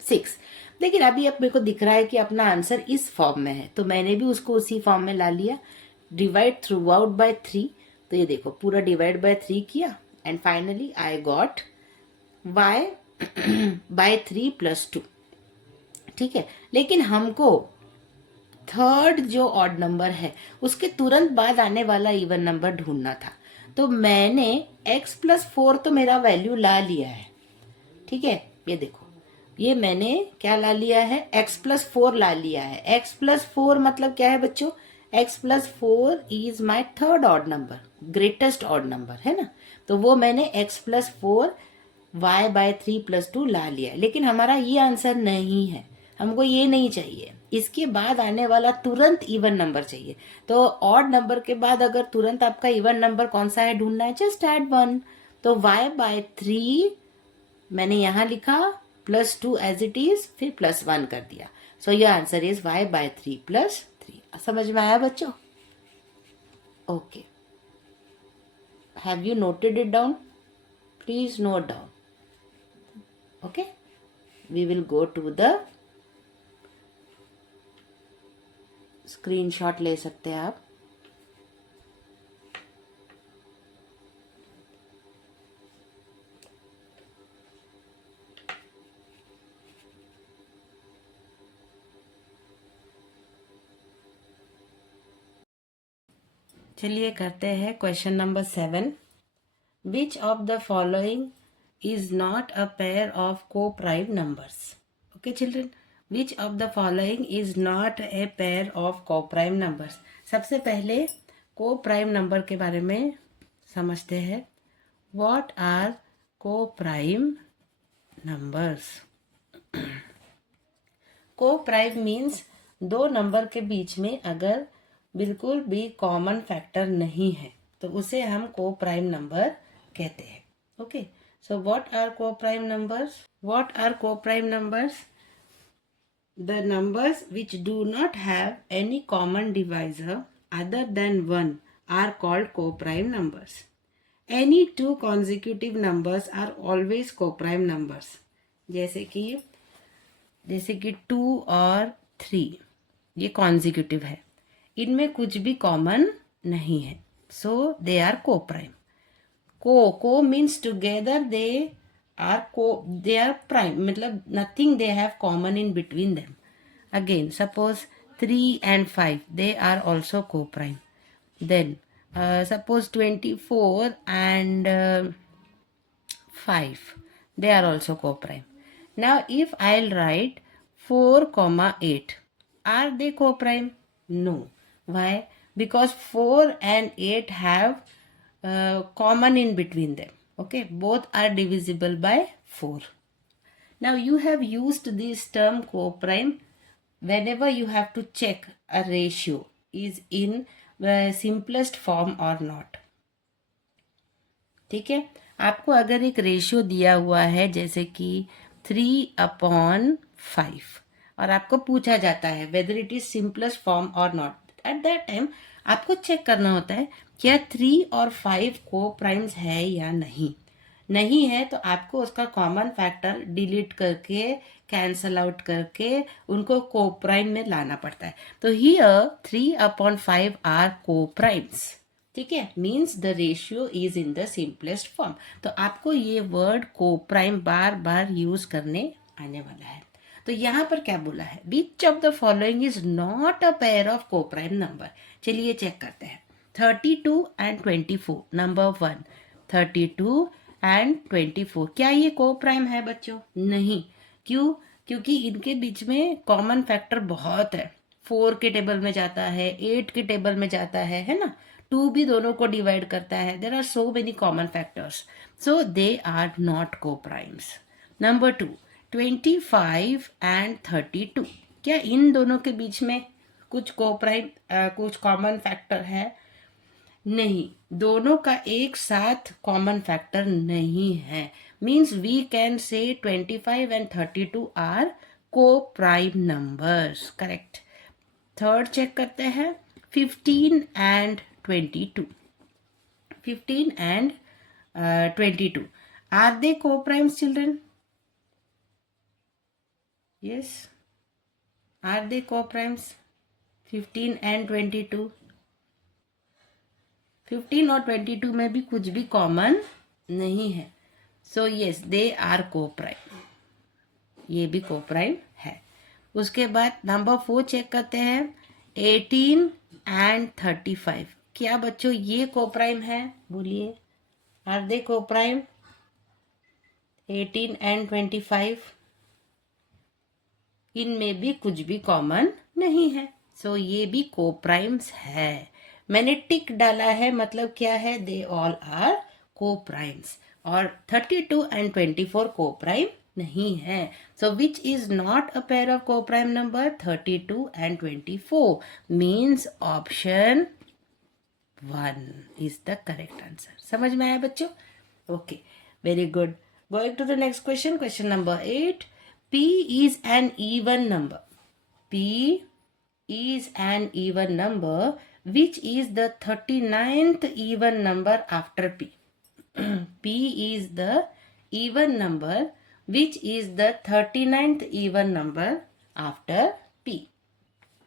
6। लेकिन अभी अब मेरे को दिख रहा है कि अपना आंसर इस फॉर्म में है, तो मैंने भी उसको उसी फॉर्म में ला लिया, डिवाइड थ्रू आउट बाय 3। तो ये देखो पूरा डिवाइड बाय 3 किया and finally I got y by 3 plus 2। ठीक है, लेकिन हमको थर्ड जो ऑड नंबर है उसके तुरंत बाद आने वाला इवन नंबर ढूंढना था। तो मैंने x प्लस 4 तो मेरा वैल्यू ला लिया है। ठीक है, ये देखो, ये मैंने क्या ला लिया है? x प्लस 4 ला लिया है। x प्लस 4 मतलब क्या है बच्चों? x plus 4 is my third odd number, greatest odd number है ना। तो वो मैंने x प्लस 4 y/3 प्लस 2 ला लिया है। लेकिन हमारा ये आंसर नहीं है, हमको ये नहीं चाहिए। इसके बाद आने वाला तुरंत इवन नंबर चाहिए। तो ऑड नंबर के बाद अगर तुरंत आपका इवन नंबर कौन सा है ढूंढना है, जस्ट ऐड 1। तो y/3 मैंने यहाँ लिखा, प्लस 2 एज इट इज, फिर प्लस 1 कर दिया। So your answer is y/3 plus 3। समझ में आया बच्चों? Okay, have you noted it down? Please note down. Okay, we will go to the screenshot, ले सकते हैं आप। चलिए करते हैं question number 7। Which of the following is not a pair of co prime numbers? Okay children, which of the following is not a pair of co prime numbers? सबसे पहले को प्राइम नंबर के बारे में समझते हैं। व्हाट आर को prime numbers? को प्राइम मीन्स दो नंबर के बीच में अगर बिल्कुल भी कॉमन फैक्टर नहीं है तो उसे हम को प्राइम नंबर कहते हैं। ओके, सो व्हाट आर को prime numbers? What are co-prime numbers? The numbers which do not have any common divisor other than 1 are called co-prime numbers. Any two consecutive numbers are always co-prime numbers. जैसे कि 2 और 3 ये consecutive है, इनमें कुछ भी common नहीं है, so they are co-prime. Co means together they are prime, मतलब nothing they have common in between them. Again, suppose 3 and 5, they are also co-prime. Then suppose 24 and 5, they are also co-prime. Now if I'll write 4 comma 8, are they co-prime? No. Why? Because 4 and 8 have common in between them. Okay, both are divisible by 4. Now you have used this term co-prime whenever you have to check a ratio is in the simplest form or not. ठीक है, आपको अगर एक ratio दिया हुआ है जैसे कि 3/5 और आपको पूछा जाता है whether it is simplest form और नॉट, एट दैट टाइम आपको चेक करना होता है क्या 3 और 5 को प्राइम्स है या नहीं है तो आपको उसका कॉमन फैक्टर डिलीट करके कैंसल आउट करके उनको को प्राइम में लाना पड़ता है. तो हियर 3/5 आर को प्राइम्स. ठीक है, means the ratio is in the simplest form. तो आपको ये वर्ड को प्राइम बार बार यूज करने आने वाला है. तो यहाँ पर क्या बोला है, विच of the following is not a pair of co prime number. चलिए चेक करते हैं. 32 and 24, नंबर 1. 32 and 24 क्या ये को प्राइम है बच्चों? नहीं. क्यों? क्योंकि इनके बीच में कॉमन फैक्टर बहुत है. 4 के टेबल में जाता है, 8 के टेबल में जाता है ना. 2 भी दोनों को डिवाइड करता है. There are so many common factors, so they are not coprimes. Number 2, 25 and 32 क्या इन दोनों के बीच में कुछ को प्राइम कुछ कॉमन फैक्टर है? नहीं, दोनों का एक साथ कॉमन फैक्टर नहीं है. Means we can say 25 and 32 are को prime numbers. Correct. Third check करते हैं. 15 and 22. 15 and 22 are they co-primes, children? Yes, are they co-primes? 15 and 22. 15 और 22 में भी कुछ भी कॉमन नहीं है. So yes, they are coprime. ये भी को-प्राइम है. उसके बाद नंबर 4 चेक करते हैं. 18 and 35 क्या बच्चों ये को-प्राइम है? बोलिए, आर दे को-प्राइम? 18 and 25 इनमें भी कुछ भी कॉमन नहीं है. सो ये भी को-प्राइम्स है. मैंने टिक डाला है, मतलब क्या है? They all are coprimes. और 32 and 24 को-प्राइम नहीं है. So which is not a pair of coprime number? 32 and 24. Means option 1 is the correct answer. समझ में आया बच्चों? Okay, very good. Going to the next question. Question number 8. P is an even number. P is an even number which is the 39th even number after P. P is the even number which is the 39th even number after P.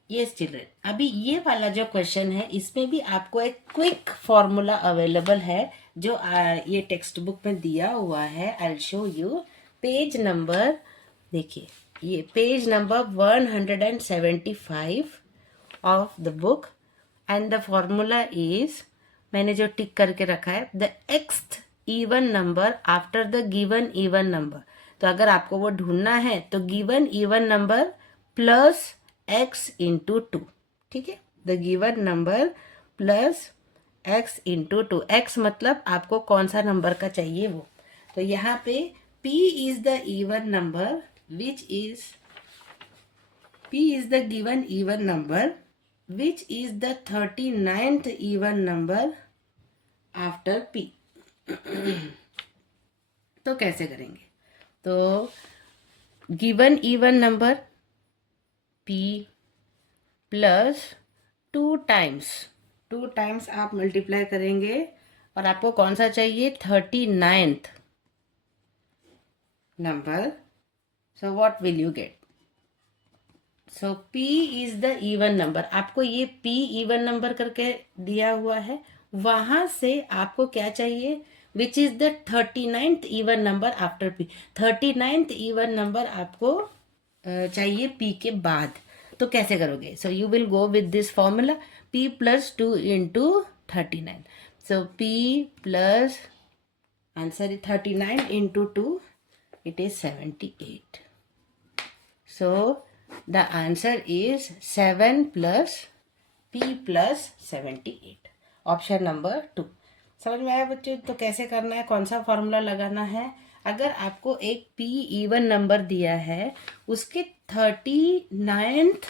Yes children, अभी ये वाला जो question है इसमें भी आपको एक quick formula available है जो ये टेक्स्ट बुक में दिया हुआ है. I will show you. Page number देखिए, ये page number 175 of the book and the formula is, मैंने जो टिक करके रखा है, the xth even number after the given even number. तो अगर आपको वो ढूंढना है तो given even number plus x into 2. ठीक है, the given number plus x into 2. X मतलब आपको कौन सा नंबर का चाहिए वो. तो यहाँ पे P is the even number which is P is the given even number which is the 39th even number after P. तो कैसे करेंगे? तो given even number p plus 2 times आप मल्टीप्लाई करेंगे और आपको कौन सा चाहिए, 39th number. So what will you gate? So p is the even number. आपको ये p इवन नंबर करके दिया हुआ है, वहां से आपको क्या चाहिए, विच is the 39th even number after p. 39th even number आपको चाहिए p के बाद. तो कैसे करोगे? So you will go with this formula, p plus 2 into 39. So p plus answer 39 into 2, it is 78. So the answer is 7 plus p plus 78. Option number 2. समझ में आया बच्चे? तो कैसे करना है, कौन सा फॉर्मूला लगाना है? अगर आपको एक p इवन नंबर दिया है, उसके 39th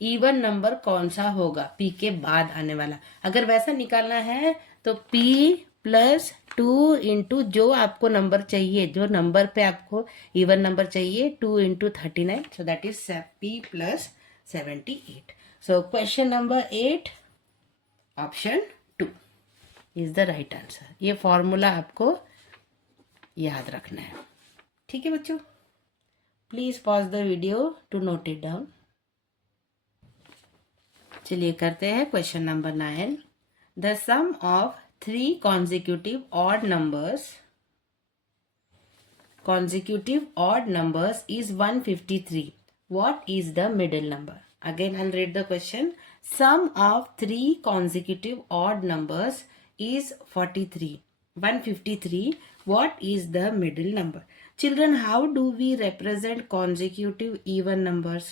इवन नंबर कौन सा होगा p के बाद आने वाला, अगर वैसा निकालना है तो p प्लस 2 इंटू जो आपको नंबर चाहिए, जो नंबर पे आपको इवन नंबर चाहिए, 2 into 39. So that is p plus 78. So question number 8 option 2 is the right answer. ये फॉर्मूला आपको याद रखना है. ठीक है बच्चों, please pause the video to note it down. चलिए करते हैं question number 9. The sum of 3 consecutive odd numbers is 153. What is the middle number? Again, I'll read the question. Sum of 3 consecutive odd numbers is 43. 153. What is the middle number? Children, how do we represent consecutive even numbers?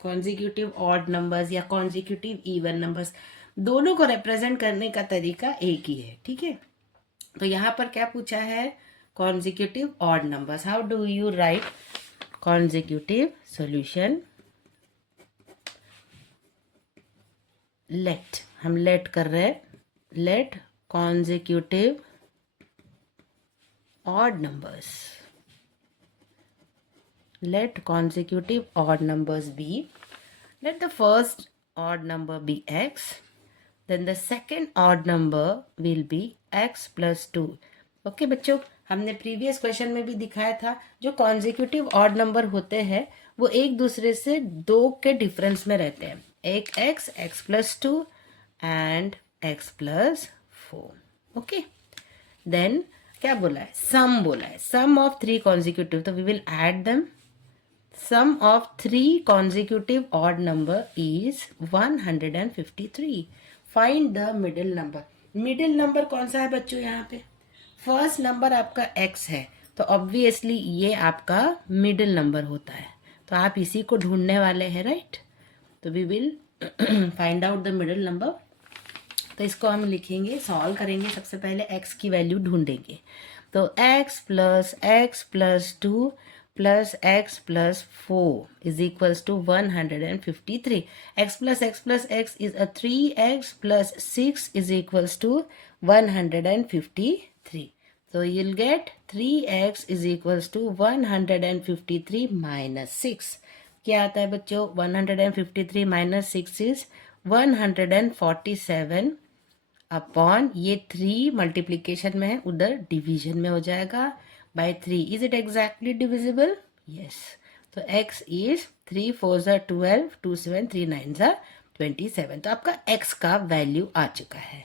Consecutive odd numbers या consecutive even numbers, दोनों को represent करने का तरीका एक ही है. ठीक है, तो यहाँ पर क्या पूछा है, consecutive odd numbers. How do you write consecutive solution? Let, हम लेट कर रहे हैं, let consecutive odd numbers, let consecutive odd numbers be, let the first odd number be x, then the second odd number will be x plus 2. Okay बच्चों, हमने previous question में भी दिखाया था, जो कॉन्जिक्यूटिव ऑड नंबर होते हैं वो एक दूसरे से 2 के डिफरेंस में रहते हैं. एक x plus 2 and x plus 4. Okay, then क्या बोला है, सम बोला है, सम ऑफ 3 कॉन्जिक्यूटिव, तो we will add them. Sum of 3 consecutive odd number is 153. Find the middle number. Middle number कौन सा है बच्चों? यहाँ पे फर्स्ट नंबर आपका x है, तो ऑब्वियसली ये आपका मिडिल नंबर होता है, तो आप इसी को ढूंढने वाले हैं, राइट? तो we will find out the middle number. तो इसको हम लिखेंगे, सॉल्व करेंगे. सबसे पहले x की वैल्यू ढूंढेंगे. तो x plus 2 plus x plus 4 is equals to 153. X plus x is a 3x plus 6 is equals to 153. So you'll get 3x is equals to 153 minus 6. क्या आता है बच्चों? 153 minus 6 is 147 अपॉन ये 3 multiplication में है, उधर डिवीजन में हो जाएगा by 3. Is it exactly divisible? Yes. तो x is 3 4s are 12, 2 7, 3 9s are 27. तो आपका x का वैल्यू आ चुका है.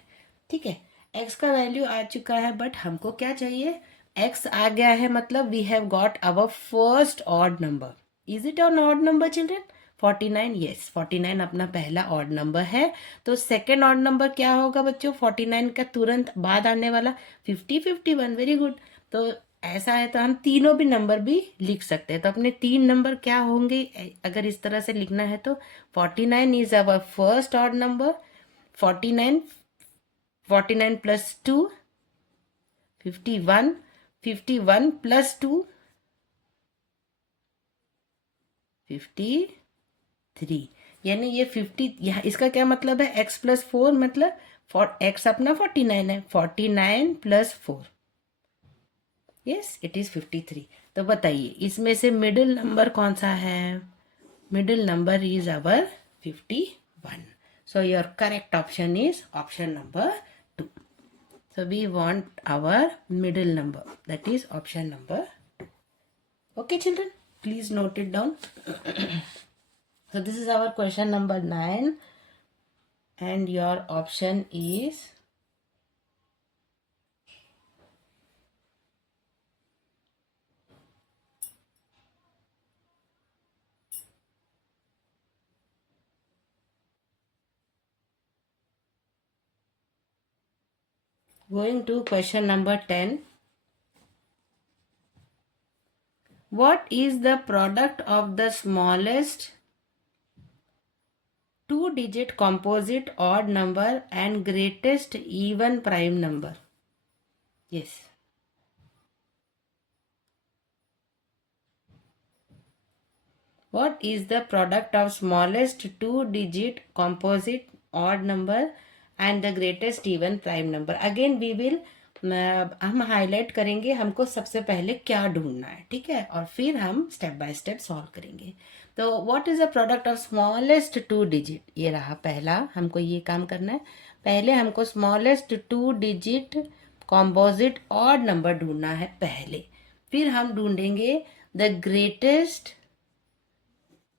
ठीक है, x का वैल्यू आ चुका है, बट हमको क्या चाहिए, x आ गया है, मतलब we have got our first odd number. Is it on odd number children? 49. Yes, 49 अपना पहला ऑड नंबर है. तो सेकेंड ऑड नंबर क्या होगा बच्चों? 49 का तुरंत बाद आने वाला 50 51. Very good. तो ऐसा है तो हम तीनों भी नंबर भी लिख सकते हैं. तो अपने 3 नंबर क्या होंगे अगर इस तरह से लिखना है तो 49 is our first odd number. 49 plus 2 51, 51 plus 2 53. यानी ये 50, यहाँ इसका क्या मतलब है, x प्लस 4 मतलब x अपना 49 है, 49 प्लस 4. Yes it is 53। तो बताइए इसमें से मिडिल नंबर कौन सा है? Middle number is our 51। So your correct option is option number 2। So we want our middle number, that is option number 2. Okay children, please note it down. So this is our question number 9 and your option is going to question number 10. What is the product of the smallest two-digit composite odd number and greatest even prime number? Yes. What is the product of smallest two-digit composite odd number and the greatest even prime number? Again we will हम highlight करेंगे हमको सबसे पहले क्या ढूंढना है, ठीक है, और फिर हम स्टेप बाय स्टेप सॉल्व करेंगे। तो what is the product of smallest two digit, ये रहा पहला, हमको ये काम करना है। पहले हमको smallest two digit composite odd number ढूंढना है पहले, फिर हम ढूंढेंगे the greatest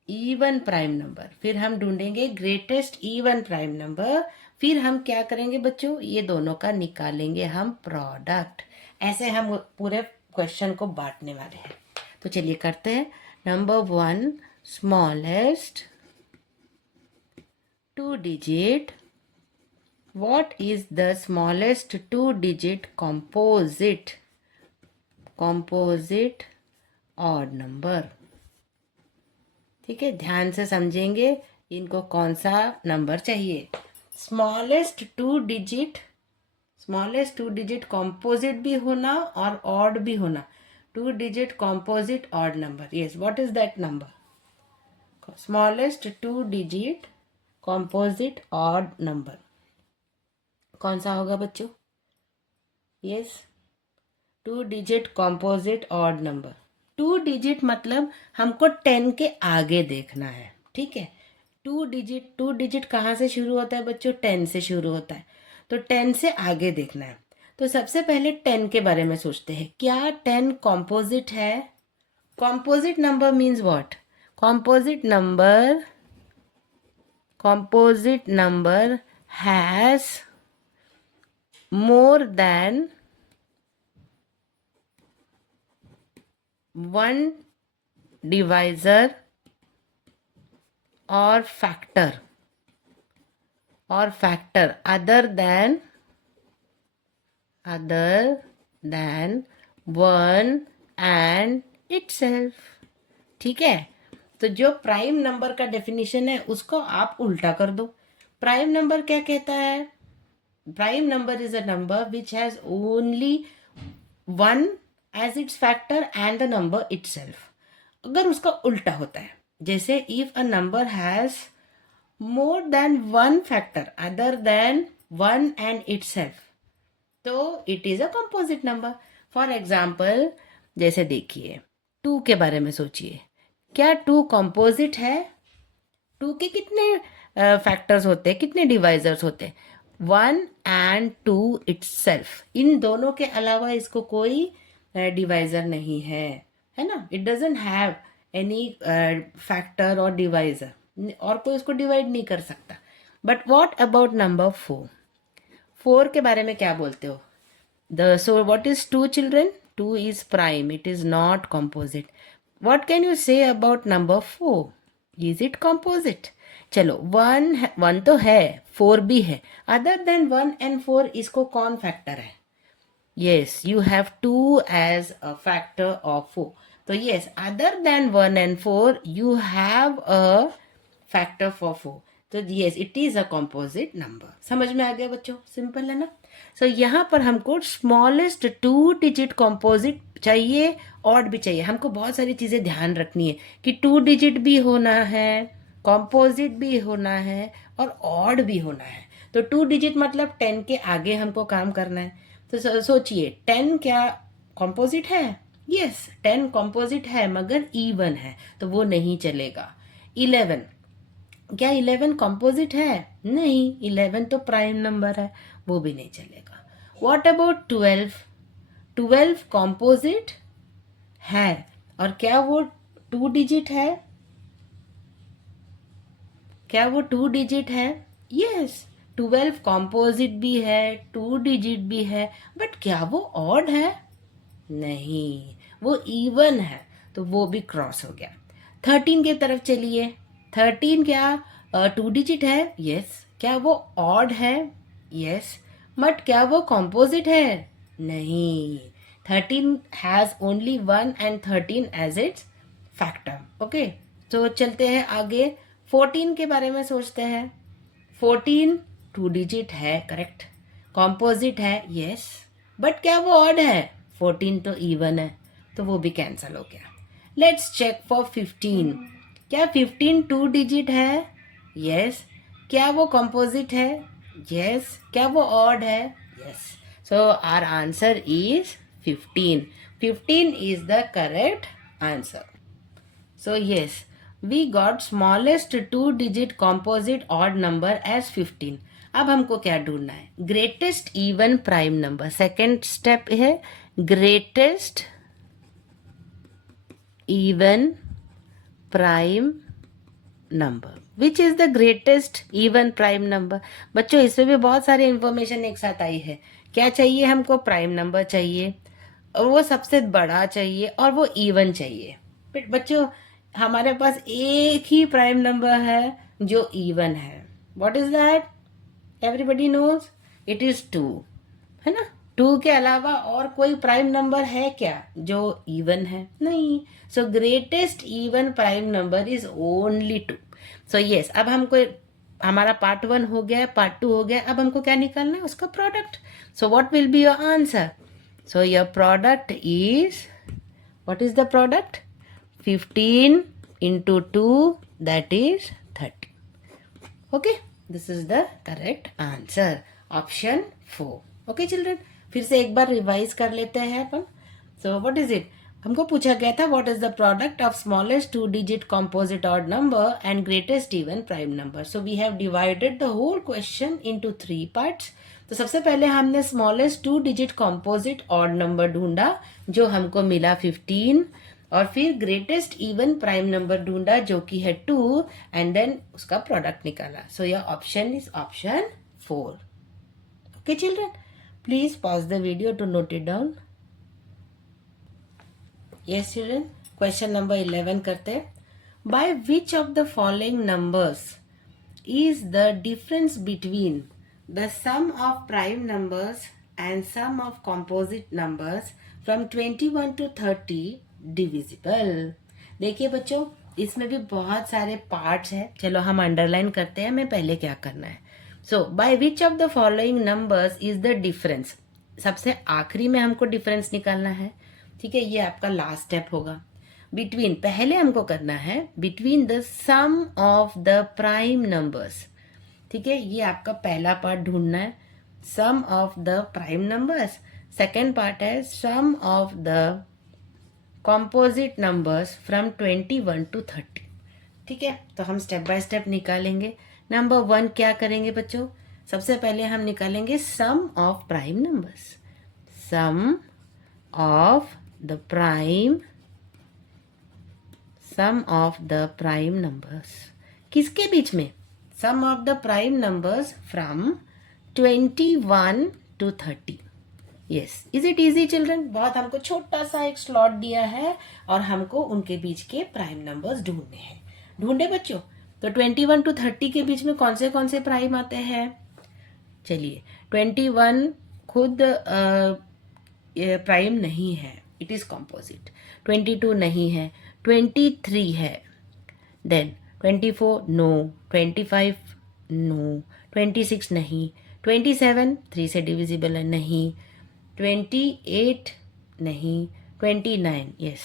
even prime number, फिर हम ढूंढेंगे ग्रेटेस्ट इवन प्राइम नंबर, फिर हम क्या करेंगे बच्चों, ये दोनों का निकालेंगे हम प्रोडक्ट। ऐसे हम पूरे क्वेश्चन को बांटने वाले हैं। तो चलिए करते हैं। Number 1 smallest two digit, what is the smallest two digit composite odd number. ठीक है, ध्यान से समझेंगे इनको कौन सा नंबर चाहिए। स्मॉलेस्ट टू डिजिट कॉम्पोजिट भी होना और ऑड भी होना, two digit composite odd number. Yes, what is that number? Smallest two digit composite odd number कौन सा होगा बच्चों? Yes, two digit composite odd number. Two digit मतलब हमको 10 के आगे देखना है, ठीक है। टू डिजिट कहाँ से शुरू होता है बच्चों? 10 से शुरू होता है, तो 10 से आगे देखना है। तो सबसे पहले 10 के बारे में सोचते हैं, क्या 10 कॉम्पोजिट है? Composite number means what? Composite number has more then one divisor or factor other than one and itself। ठीक है, तो जो प्राइम नंबर का डेफिनेशन है उसको आप उल्टा कर दो। प्राइम नंबर क्या कहता है? Prime number is a number which has only one as its factor and the number itself. अगर उसका उल्टा होता है, जैसे if a number has more than one factor other than one and itself, तो it is a composite number. For example, जैसे देखिए 2 के बारे में सोचिए, क्या 2 कंपोजिट है? 2 के कितने फैक्टर्स होते हैं, कितने डिवाइजर्स होते हैं? 1 एंड 2 इटसेल्फ। इन दोनों के अलावा इसको कोई डिवाइजर नहीं है ना। It doesn't have any factor और डिवाइजर, और कोई इसको डिवाइड नहीं कर सकता। But what about number 4? 4 के बारे में क्या बोलते हो? So what is 2 children? 2 is prime, it is not composite. What can you say about number 4? Is it composite? चलो, 1 तो है, 4 भी है। अदर देन 1 and 4 इसको कौन फैक्टर है? Yes, you have 2 as a factor of 4. So yes, other than 1 and 4, you have a factor for 4. तो yes, it is a composite number. समझ में आ गया बच्चों? सिंपल है ना। सो यहाँ पर हमको स्मॉलेस्ट टू डिजिट कॉम्पोजिट चाहिए, ऑड भी चाहिए। हमको बहुत सारी चीज़ें ध्यान रखनी है कि 2 डिजिट भी होना है, कॉम्पोजिट भी होना है और ऑड भी होना है। तो 2 डिजिट मतलब 10 के आगे हमको काम करना है। तो सोचिए 10 क्या कॉम्पोजिट है? यस, 10 कॉम्पोजिट है मगर इवन है तो वो नहीं चलेगा। 11, क्या 11 कॉम्पोजिट है? नहीं, 11 तो प्राइम नंबर है, वो भी नहीं चलेगा। What about 12? 12 कॉम्पोजिट है और क्या वो 2 डिजिट है? क्या वो 2 डिजिट है? यस, 12 कॉम्पोजिट भी है, 2 डिजिट भी है, बट क्या वो ऑड है? नहीं, वो इवन है तो वो भी क्रॉस हो गया। 13 के तरफ चलिए। 13 क्या 2 डिजिट है? यस। क्या वो ऑड है? यस। बट क्या वो कॉम्पोजिट है? नहीं, 13 has only 1 and 13 as its factor. Okay, तो चलते हैं आगे। 14 के बारे में सोचते हैं। 14 2 डिजिट है, करेक्ट। कॉम्पोजिट है, यस। बट क्या वो ऑड है? 14 तो इवन है तो वो भी कैंसल हो गया। Let's check for 15। क्या 15 2 डिजिट है? यस। क्या वो कॉम्पोजिट है? यस। क्या वो ऑड है? Yes. So our answer is 15. 15 is the correct answer. So yes, we got smallest 2-digit composite odd number as 15. अब हमको क्या ढूंढना है? Greatest even prime number. Second step है greatest even prime number. Which is the greatest even prime number? बच्चों इसमें भी बहुत सारी इंफॉर्मेशन एक साथ आई है। क्या चाहिए हमको? प्राइम नंबर चाहिए और वो सबसे बड़ा चाहिए और वो इवन चाहिए। बट बच्चों हमारे पास एक ही प्राइम नंबर है जो इवन है। What is that? Everybody knows, it is 2, है ना। 2 के अलावा और कोई प्राइम नंबर है क्या जो इवन है? नहीं। सो greatest even prime number is only 2। So yes, अब हमको हमारा पार्ट 1 हो गया, पार्ट 2 हो गया, अब हमको क्या निकालना है? उसका product. So what will be your answer? So your product is, what is the product? 15 into 2, that is 30. Okay, this is the correct answer. Option 4. Okay children, फिर से एक बार रिवाइज कर लेते हैं अपन। So what is it? हमको पूछा गया था what is the product of smallest 2-digit composite odd number and greatest even prime number. So we have divided the whole question into 3 parts. तो सबसे पहले हमने smallest 2-digit composite odd number ढूंढा जो हमको मिला 15, और फिर ग्रेटेस्ट इवन प्राइम नंबर ढूंढा जो कि है 2 एंड देन उसका प्रोडक्ट निकाला। So your option is option 4। Okay children, please pause the video to note it down. Yes children, question number 11 करते हैं। By which of the following numbers is the difference between the sum of prime numbers and sum of composite numbers from 21 to 30 divisible? देखिए बच्चों इसमें भी बहुत सारे parts हैं। चलो हम अंडरलाइन करते हैं हमें पहले क्या करना है। So by which of the following numbers is the difference? सबसे आखिरी में हमको डिफरेंस निकालना है। ठीक है, ये आपका लास्ट स्टेप होगा। बिटवीन, पहले हमको करना है between the sum of the prime numbers. ठीक है, ये आपका पहला पार्ट ढूंढना है, sum of the prime numbers. Second part है sum of the composite numbers from 21 to 30। ठीक है, तो हम स्टेप बाय स्टेप निकालेंगे। नंबर 1 क्या करेंगे बच्चों? सबसे पहले हम निकालेंगे sum of prime numbers. Sum of the prime numbers किसके बीच में? Sum of the prime numbers from 21 to 30। Yes, is it easy children? बहुत हमको छोटा सा एक स्लॉट दिया है और हमको उनके बीच के प्राइम नंबर्स ढूंढने हैं। ढूंढे बच्चों? तो 21 to 30 के बीच में कौन से प्राइम आते हैं? चलिए, 21 खुद प्राइम नहीं है, इट इज कॉम्पोजिट। 22 नहीं है, 23 है, देन 24 नो, 25 नो, 26 नहीं, 27 3 से डिविजिबल है नहीं, 28 नहीं, 29 yes,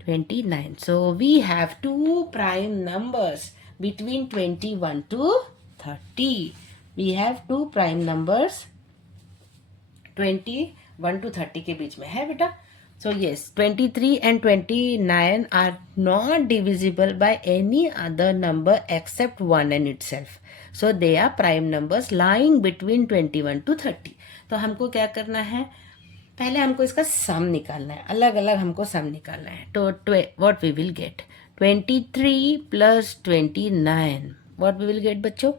29. So we have 2 prime numbers between 21 to 30. We have 2 prime numbers 21 to 30 के बीच में है बेटा। So yes, 23 and 29 are not divisible by any other number except 1 and itself. So they are prime numbers lying between 21 to 30. तो हमको क्या करना है, पहले हमको इसका सम निकालना है, अलग अलग हमको सम निकालना है. तो what we will get, 23 plus 29, what we will get बच्चों,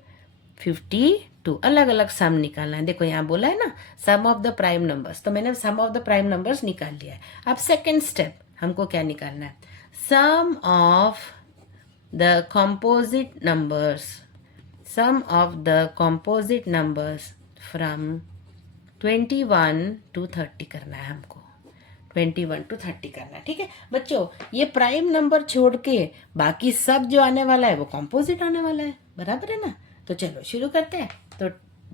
52. अलग अलग सम निकालना है. देखो यहाँ बोला है ना सम ऑफ द प्राइम नंबर्स, तो मैंने सम ऑफ द प्राइम नंबर्स निकाल लिया है. अब सेकेंड स्टेप हमको क्या निकालना है, sum of the composite numbers, sum of the composite numbers from 21 to 30 करना है हमको. 21 to 30 करना है. ठीक है बच्चों, ये प्राइम नंबर छोड़ के बाकी सब जो आने वाला है वो कॉम्पोजिट आने वाला है, बराबर है ना. तो चलो शुरू करते हैं. तो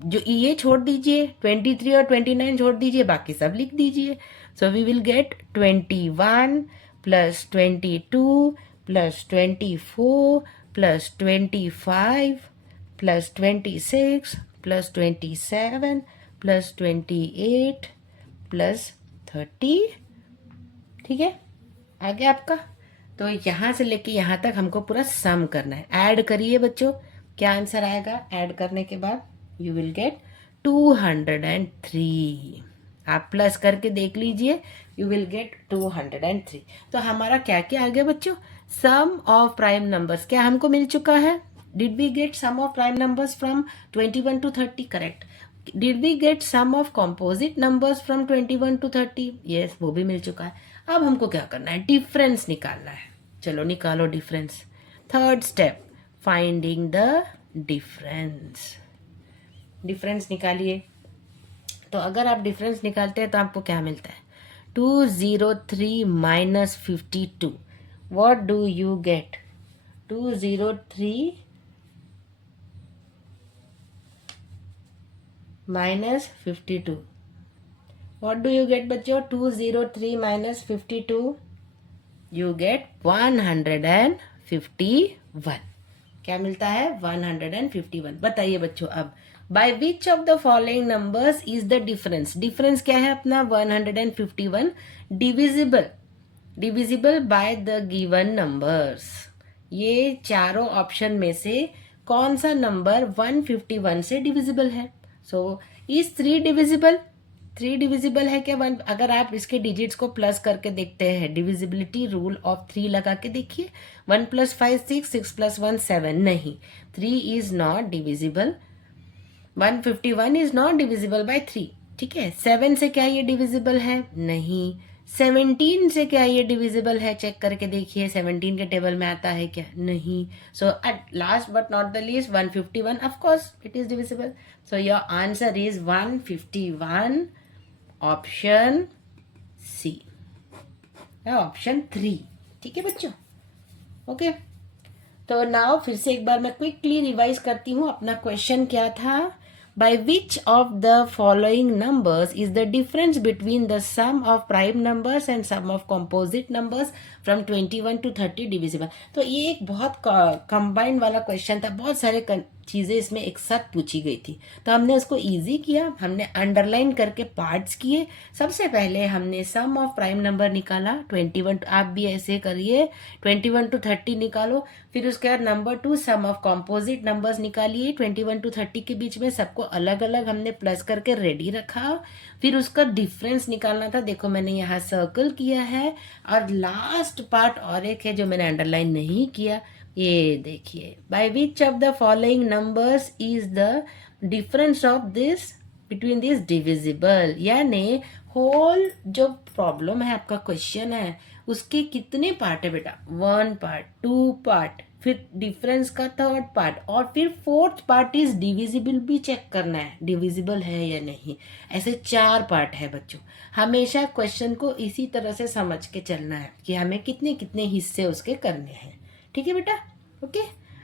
जो ये छोड़ दीजिए, 23 और 29 छोड़ दीजिए, बाकी सब लिख दीजिए. So we will get 21 plus 22 plus 24 plus 25 plus 26 plus 27 plus 28 plus 30. ठीक है, आ गया आपका. तो यहाँ से लेके यहाँ तक हमको पूरा सम करना है. ऐड करिए बच्चों, क्या आंसर आएगा ऐड करने के बाद, यू विल गेट 203. आप प्लस करके देख लीजिए, यू विल गेट 203. तो हमारा क्या क्या आ गया बच्चों, सम ऑफ प्राइम नंबर्स क्या हमको मिल चुका है. Did we get sum of prime numbers from 21 to 30, correct. Did we get sum of composite numbers from 21 to 30, yes वो भी मिल चुका है. अब हमको क्या करना है, डिफरेंस निकालना है. चलो निकालो difference. Third step, finding the difference. Difference निकालिए. तो अगर आप डिफरेंस निकालते हैं तो आपको क्या मिलता है, 203 minus 52. What do you get? 203 minus 52. What do you get बच्चों, 203 minus 52, you get 151. क्या मिलता है, 151. बताइए बच्चों अब, by which of the following numbers is the difference. Difference क्या है अपना 151, divisible by the given numbers. ये चारों ऑप्शन में से कौन सा नंबर 151 से डिविजिबल है. सो इज 3 डिविजिबल, 3 डिविजिबल है क्या. वन, अगर आप इसके डिजिट्स को प्लस करके देखते हैं, डिविजिबिलिटी रूल ऑफ 3 लगा के देखिए, 1 + 5 6, 6 + 1 7, नहीं, 3 is not divisible. 151 is not divisible by 3. ठीक है, 7 से क्या ये डिविजिबल है, नहीं. 17 से क्या ये डिविजिबल है, चेक करके देखिए, 17 के टेबल में आता है क्या, नहीं. So at last but not the least 151, of course it is divisible. So your answer is 151, option C, option 3. ठीक है बच्चों, ओके. तो नाउ फिर से एक बार मैं क्विकली रिवाइज करती हूँ. अपना क्वेश्चन क्या था, by which of the following numbers is the difference between the sum of prime numbers and sum of composite numbers from 21 to 30 divisible. तो ये एक बहुत कंबाइंड वाला क्वेश्चन था, बहुत सारे चीज़ें इसमें एक साथ पूछी गई थी. तो हमने उसको इजी किया, हमने अंडरलाइन करके पार्ट्स किए. सबसे पहले हमने सम ऑफ प्राइम नंबर निकाला 21, आप भी ऐसे करिए, 21 to 30 निकालो. फिर उसके बाद number 2 sum of composite numbers निकालिए, 21 to 30 के बीच में सबको अलग अलग हमने प्लस करके रेडी रखा. फिर उसका डिफरेंस निकालना था, देखो मैंने यहाँ सर्कल किया है. और लास्ट पार्ट और एक है जो मैंने अंडरलाइन नहीं किया, ये देखिए, bye which of the following numbers is the difference of this between this divisible. यानी होल जो प्रॉब्लम है, आपका क्वेश्चन है, उसके कितने पार्ट है बेटा, 1 पार्ट, 2 पार्ट, फिर डिफरेंस का 3rd पार्ट, और फिर 4th पार्ट इज डिविजिबल भी चेक करना है, डिविजिबल है या नहीं. ऐसे 4 पार्ट है बच्चों. हमेशा क्वेश्चन को इसी तरह से समझ के चलना है कि हमें कितने कितने हिस्से उसके करने हैं. ठीक है बेटा, ओके.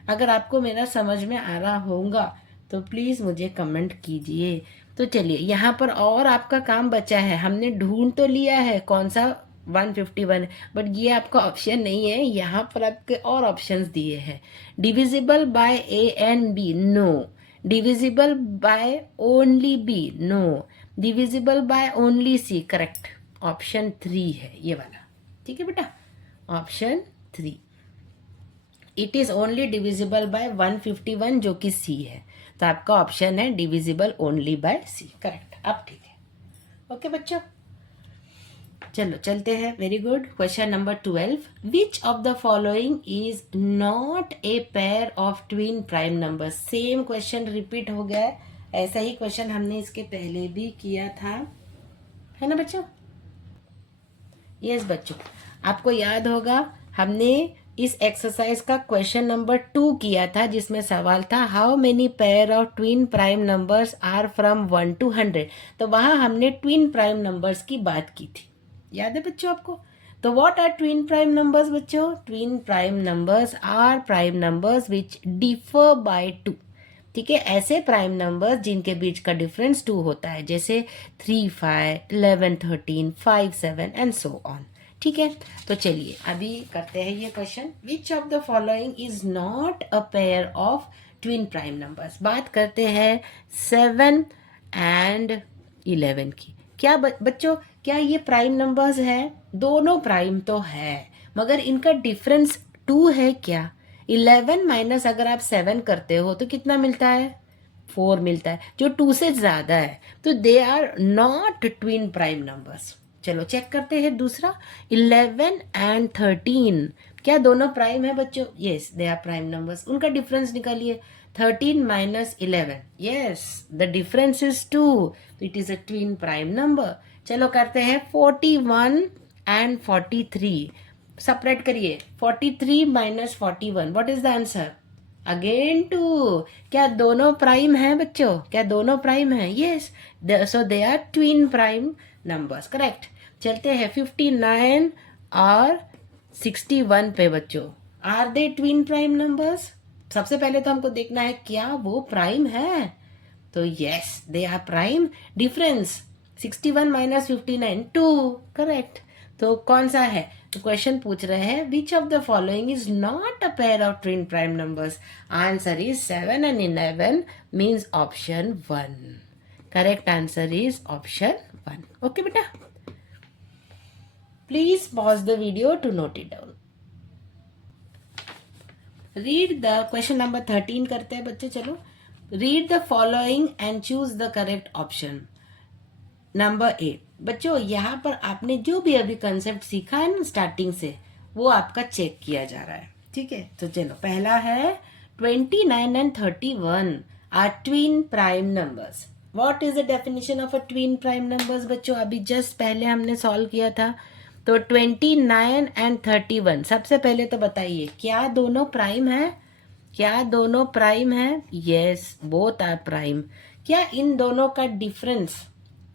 अगर आपको मेरा समझ में आ रहा होगा तो प्लीज़ मुझे कमेंट कीजिए. तो चलिए, यहाँ पर और आपका काम बचा है. हमने ढूंढ तो लिया है कौन सा 151, बट ये आपका ऑप्शन नहीं है, यहाँ पर आपके और ऑप्शंस दिए हैं. Divisible by A and B, no. Divisible by only B, no. Divisible by only C, correct. Option 3 है ये वाला, ठीक है बेटा, option 3। It is only divisible by 151 जो कि सी है, तो आपका ऑप्शन है divisible only by C, correct. अब ठीक है, ओके बच्चों, चलो चलते हैं। Very good. Question number 12, which of the following is not a pair of twin prime number. Same question repeat हो गया है, ऐसा ही क्वेश्चन हमने इसके पहले भी किया था, है ना बच्चों? यस बच्चों, आपको याद होगा हमने इस एक्सरसाइज का क्वेश्चन नंबर 2 किया था, जिसमें सवाल था how many pair of twin prime numbers are from 1 to 100। तो वहां हमने ट्विन प्राइम नंबर्स की बात की थी, याद है बच्चों आपको? तो what are twin prime numbers बच्चों? Twin prime numbers are prime numbers which differ by 2। ठीक है, ऐसे प्राइम नंबर्स जिनके बीच का डिफरेंस 2 होता है, जैसे 3, 5, 11, 13, 5, 7 एंड सो ऑन। ठीक है, तो चलिए अभी करते हैं ये question, which of the following is not a pair of twin prime numbers. बात करते हैं 7 एंड 11 की। क्या बच्चों, क्या ये प्राइम नंबर्स है? दोनों प्राइम तो है, मगर इनका डिफरेंस 2 है क्या? 11 माइनस अगर आप 7 करते हो तो कितना मिलता है? 4 मिलता है, जो 2 से ज्यादा है, तो they are not twin prime numbers. चलो चेक करते हैं दूसरा, 11 एंड 13, क्या दोनों प्राइम है बच्चों? Yes, they are prime numbers. उनका डिफरेंस निकालिए, 13 minus 11, yes the difference is 2, तो it is a twin prime number. चलो करते हैं 41 एंड 43, सेपरेट करिए, 43 minus 41, what is the answer? Again 2। क्या दोनों प्राइम है बच्चों? क्या दोनों प्राइम है? Yes, so they are twin prime numbers, correct. चलते हैं 59 और 61 पे बच्चों, are they twin prime numbers? सबसे पहले तो हमको देखना है क्या वो प्राइम है, तो yes they are prime. Difference 61 minus 59, 2, correct. तो कौन सा है? तो क्वेश्चन पूछ रहे हैं which of the following is not a pair of twin prime numbers. Answer is 7 and 11, means option 1। Correct answer is option 1। Okay बेटा, please pause the video to note it down. Read the question number 13 करते हैं बच्चे। चलो, read the following and choose the correct option. Number 8 बच्चों, यहाँ पर आपने जो भी अभी कंसेप्ट सीखा है ना स्टार्टिंग से, वो आपका चेक किया जा रहा है। ठीक है, तो चलो पहला है 29 and 31 are twin prime numbers. What is the definition of a twin prime numbers बच्चों? अभी जस्ट पहले हमने सॉल्व किया था। तो 29 एंड 31, सबसे पहले तो बताइए क्या दोनों प्राइम है? क्या दोनों प्राइम है? Yes, both are prime. क्या इन दोनों का डिफरेंस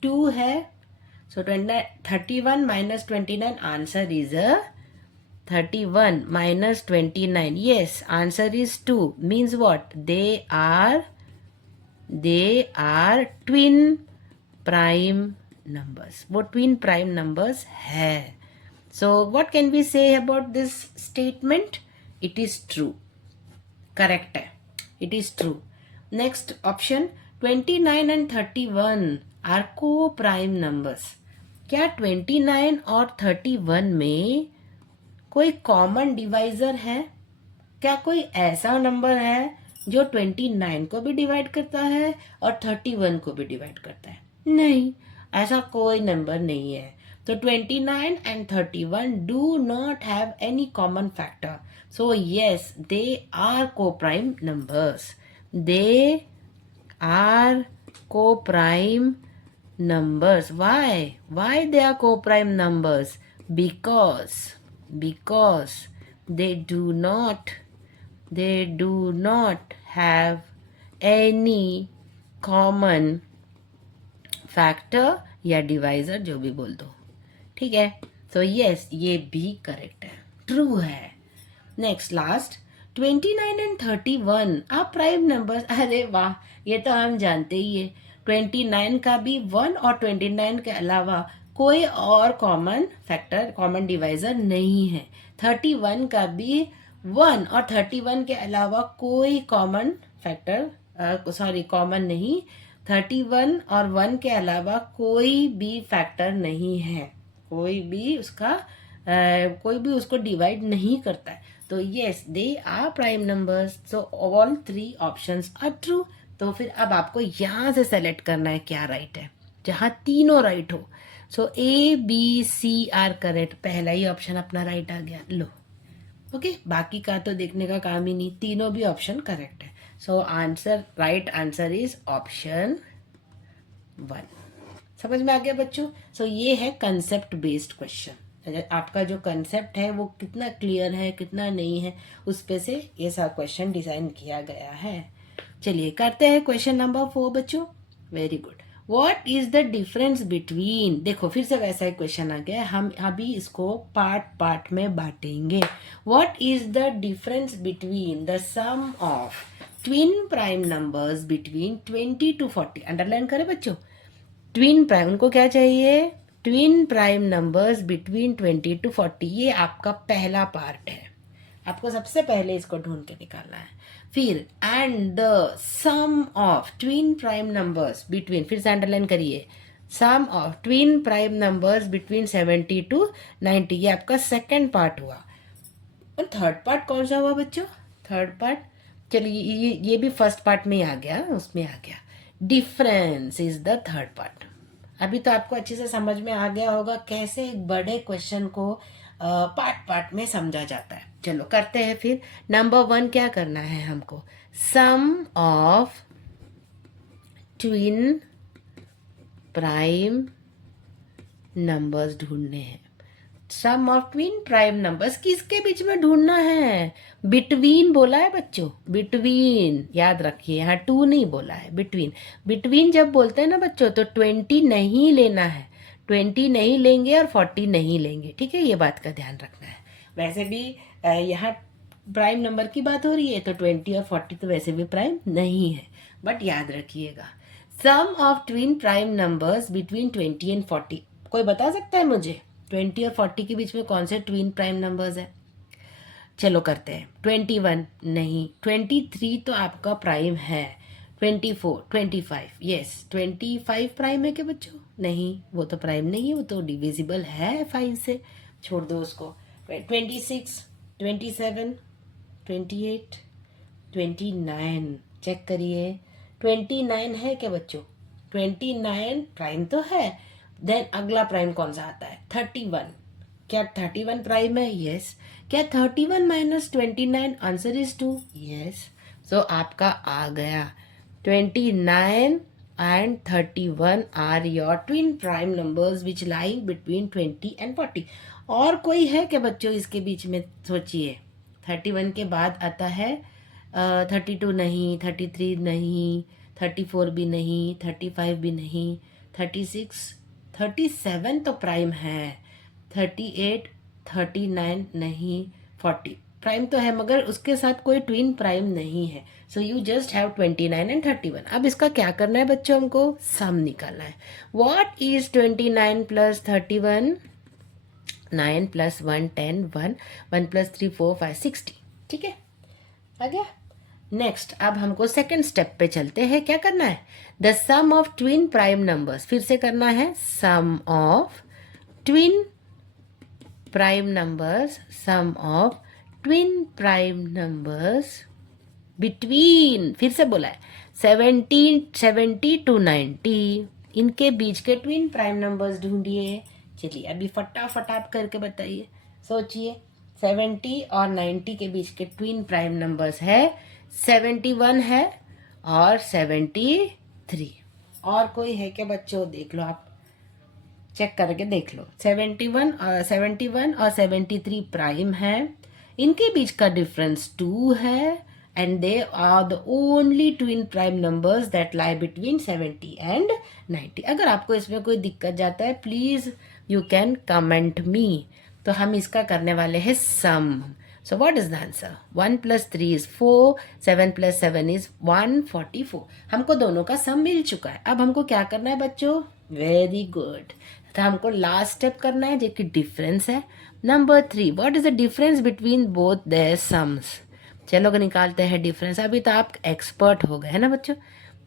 2 है? So 31 minus 29, answer is 31 minus 29, yes answer is 2, means what? they are twin prime numbers, वो twin prime numbers है। so what can we say about this statement? it is true, correct है, it is true। next option 29 and 31 are co-prime numbers। क्या 29 और 31 में कोई common divisor है? क्या कोई ऐसा नंबर है जो 29 को भी डिवाइड करता है और 31 को भी डिवाइड करता है? नहीं, ऐसा कोई नंबर नहीं है। तो 29 and 31 do not have any common factor, so yes they are को prime numbers. They are coprime numbers. Why they are co-prime numbers? Because they do not have any common factor या divisor, जो भी बोल दो। ठीक है, तो yes ये भी करेक्ट है, ट्रू है। नेक्स्ट लास्ट 29 एंड 31 आप प्राइम नंबर्स। अरे वाह, ये तो हम जानते ही है, 29 का भी 1 और 29 के अलावा कोई और कॉमन फैक्टर, कॉमन डिवाइजर नहीं है। 31 का भी 1 और 31 के अलावा कोई कॉमन फैक्टर, कॉमन नहीं, 31 और 1 के अलावा कोई भी फैक्टर नहीं है। कोई भी उसको डिवाइड नहीं करता है। तो yes, they are prime numbers, so all 3 options are true. तो फिर अब आपको यहाँ से सेलेक्ट करना है क्या राइट है, जहाँ तीनों राइट हो। So A B C are correct, पहला ही ऑप्शन अपना राइट आ गया। लो ओके, बाकी का तो देखने का काम ही नहीं, तीनों भी ऑप्शन करेक्ट है। So answer, right answer is option 1। समझ में आ गया बच्चों? सो ये है कंसेप्ट बेस्ड क्वेश्चन। आपका जो कंसेप्ट है वो कितना क्लियर है कितना नहीं है, उस पे से ये सा क्वेश्चन डिजाइन किया गया है। चलिए करते हैं क्वेश्चन नंबर 4 बच्चों। Very good. What is the difference between, देखो फिर से वैसा ही क्वेश्चन आ गया, हम अभी इसको पार्ट पार्ट में बांटेंगे। What is the difference between the sum of twin prime numbers between 20 to 40। Underline करें बच्चों, ट्विन प्राइम, उनको क्या चाहिए, twin prime numbers between 20 to 40। ये आपका पहला पार्ट है, आपको सबसे पहले इसको ढूंढ के निकालना है। फिर and the sum of twin prime numbers between, फिर से अंडरलाइन करिए, sum of twin prime numbers between 70 to 90। ये आपका सेकेंड पार्ट हुआ। और थर्ड पार्ट कौन सा हुआ बच्चों? थर्ड पार्ट, चलिए ये भी फर्स्ट पार्ट में ही आ गया, उसमें आ गया। Difference is the third part. अभी तो आपको अच्छे से समझ में आ गया होगा कैसे एक बड़े क्वेश्चन को पार्ट पार्ट में समझा जाता है। चलो करते हैं फिर। नंबर 1 क्या करना है हमको, सम ऑफ ट्विन प्राइम नंबर्स ढूंढने हैं। सम ऑफ ट्विन प्राइम नंबर्स किसके बीच में ढूंढना है? बिटवीन बोला है बच्चों, बिटवीन, याद रखिए, यहाँ 2 नहीं बोला है, बिटवीन। बिटवीन जब बोलते हैं ना बच्चों तो 20 नहीं लेना है, 20 नहीं लेंगे और 40 नहीं लेंगे, ठीक है, ये बात का ध्यान रखना है। वैसे भी यहाँ प्राइम नंबर की बात हो रही है तो 20 और 40 तो वैसे भी प्राइम नहीं है, बट याद रखिएगा sum of twin prime numbers between 20 and 40। कोई बता सकता है मुझे 20 और 40 के बीच में कौन से ट्विन प्राइम नंबर्स है? चलो करते हैं। 21 नहीं, 23 तो आपका प्राइम है, 24, 25, यस 25 प्राइम है क्या बच्चों? नहीं, वो तो प्राइम नहीं है, वो तो डिविजिबल है 5 से, छोड़ दो उसको। 26, 27, 28, 29, चेक करिए 29 है क्या बच्चों? 29 प्राइम तो है। देन अगला प्राइम कौन सा आता है? 31। क्या 31 प्राइम है? यस। क्या 31 माइनस 29? Answer is 2। यस। सो आपका आ गया 29 and 31 are your twin prime numbers which lie between 20 and 40। और कोई है क्या बच्चों इसके बीच में? सोचिए 31 के बाद आता है 32 नहीं, 33 नहीं, 34 भी नहीं, 35 भी नहीं, 36, 37 तो प्राइम है, 38, 39 नहीं, 40 प्राइम तो है मगर उसके साथ कोई ट्विन प्राइम नहीं है। So you just have 29 and 31। अब इसका क्या करना है बच्चों? हमको सम निकालना है। What is 29 plus 31? 9 plus 1 10, 1 plus 3 4 5 60। ठीक है, आ गया। नेक्स्ट अब हमको सेकेंड स्टेप पे चलते हैं। क्या करना है? The sum of twin prime numbers, फिर से करना है sum of twin prime numbers, sum of twin prime numbers between, फिर से बोला है 70 to 90, इनके बीच के ट्विन प्राइम नंबर्स ढूंढिए। चलिए अभी फटाफट आप करके बताइए, सोचिए 70 और 90 के बीच के ट्विन प्राइम नंबर्स है 71 है और 73। और कोई है क्या बच्चों? देख लो, आप चेक करके देख लो। 71 और 73 प्राइम है, इनके बीच का डिफरेंस 2 है and they are the only twin prime numbers that lie between 70 and 90। अगर आपको इसमें कोई दिक्कत जाता है please you can comment me. तो हम इसका करने वाले हैं sum. So what is the answer? 1 plus 3 is 4, 7 plus 7 is 144। हमको दोनों का सम मिल चुका है। अब हमको क्या करना है बच्चों? वेरी गुड, तो हमको लास्ट स्टेप करना है जो कि डिफरेंस है। Number 3, what is the difference between both their sums? चलो निकालते हैं डिफरेंस। अभी तो आप एक्सपर्ट हो गए है ना बच्चों।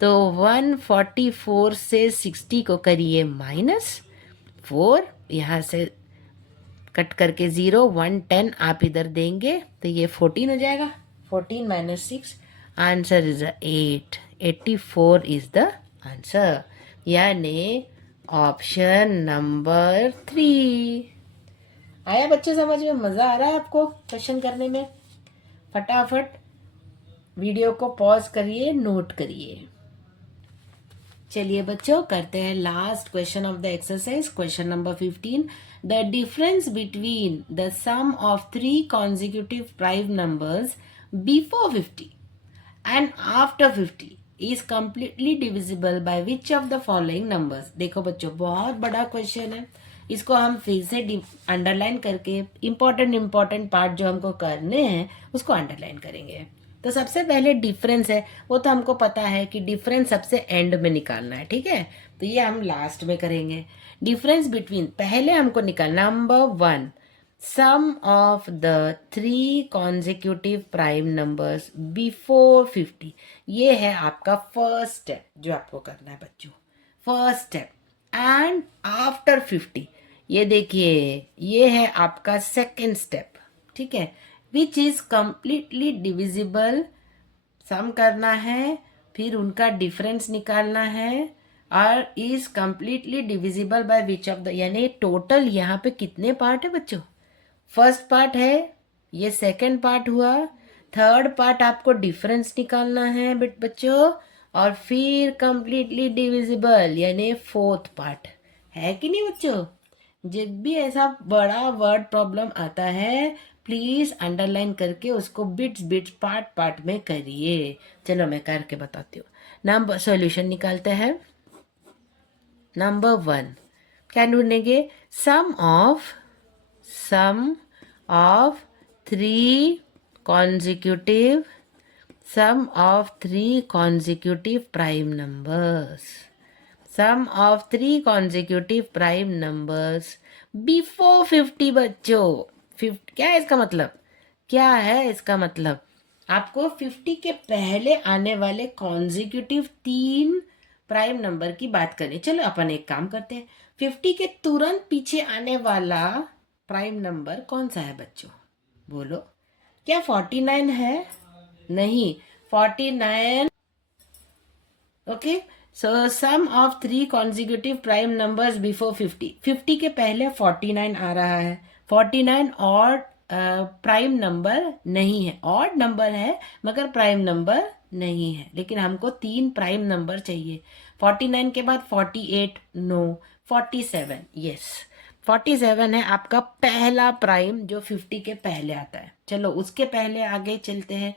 तो 144 से 60 को करिए माइनस, 84, यहाँ से कट करके 0 1 10 आप इधर देंगे तो ये 14 हो जाएगा. 14 minus 6, answer is 8. 84 is the answer, यानी ऑप्शन नंबर 3. आया बच्चों समझ में? मज़ा आ रहा है आपको क्वेश्चन करने में? फटाफट वीडियो को पॉज करिए, नोट करिए. चलिए बच्चों करते हैं last question of the exercise. Question number 15. The difference between the sum of 3 consecutive prime numbers before 50 and after 50 is completely divisible by which of the following numbers. देखो बच्चों बहुत बड़ा क्वेश्चन है, इसको हम फिर से अंडरलाइन करके इम्पोर्टेंट पार्ट जो हमको करने हैं उसको अंडरलाइन करेंगे. तो सबसे पहले डिफरेंस है, वो तो हमको पता है कि डिफरेंस सबसे एंड में निकालना है. ठीक है, तो ये हम लास्ट में करेंगे. डिफरेंस बिटवीन, पहले हमको निकालना number 1, sum of the 3 consecutive prime numbers before 50. ये है आपका फर्स्ट स्टेप जो आपको करना है बच्चों, फर्स्ट स्टेप. एंड आफ्टर 50, ये देखिए ये है आपका सेकेंड स्टेप. ठीक है, विच इज कंप्लीटली डिविजिबल. सम करना है, फिर उनका डिफरेंस निकालना है, और is completely divisible bye which of the, यानी टोटल यहाँ पे कितने पार्ट है बच्चों? फर्स्ट पार्ट है, ये सेकंड पार्ट हुआ, थर्ड पार्ट आपको डिफरेंस निकालना है बच्चों, और फिर कंप्लीटली डिविजिबल यानी फोर्थ पार्ट है कि नहीं बच्चों? जब भी ऐसा बड़ा वर्ड प्रॉब्लम आता है प्लीज अंडरलाइन करके उसको बिट्स पार्ट में करिए. चलो मैं करके बताती हूँ. नंबर सॉल्यूशन निकालते हैं. नंबर 1 क्या ढूंढेंगे? Sum of 3 consecutive prime numbers. Sum of 3 consecutive prime numbers before 50 बच्चों. 50 क्या है इसका मतलब? क्या है इसका मतलब? आपको 50 के पहले आने वाले कॉन्जिक्यूटिव 3 प्राइम नंबर की बात करें. चलो अपन एक काम करते हैं, 50 के तुरंत पीछे आने वाला प्राइम नंबर कौन सा है बच्चों? बोलो. क्या 49 है? नहीं, 49. Okay, so sum of 3 consecutive prime numbers before 50. 50 के पहले 49 आ रहा है. 49 और प्राइम नंबर नहीं है, ऑड नंबर है मगर प्राइम नंबर नहीं है. लेकिन हमको 3 प्राइम नंबर चाहिए. 49 के बाद 48 नो, 47 यस. 47 है आपका पहला प्राइम जो 50 के पहले आता है. चलो उसके पहले आगे चलते हैं.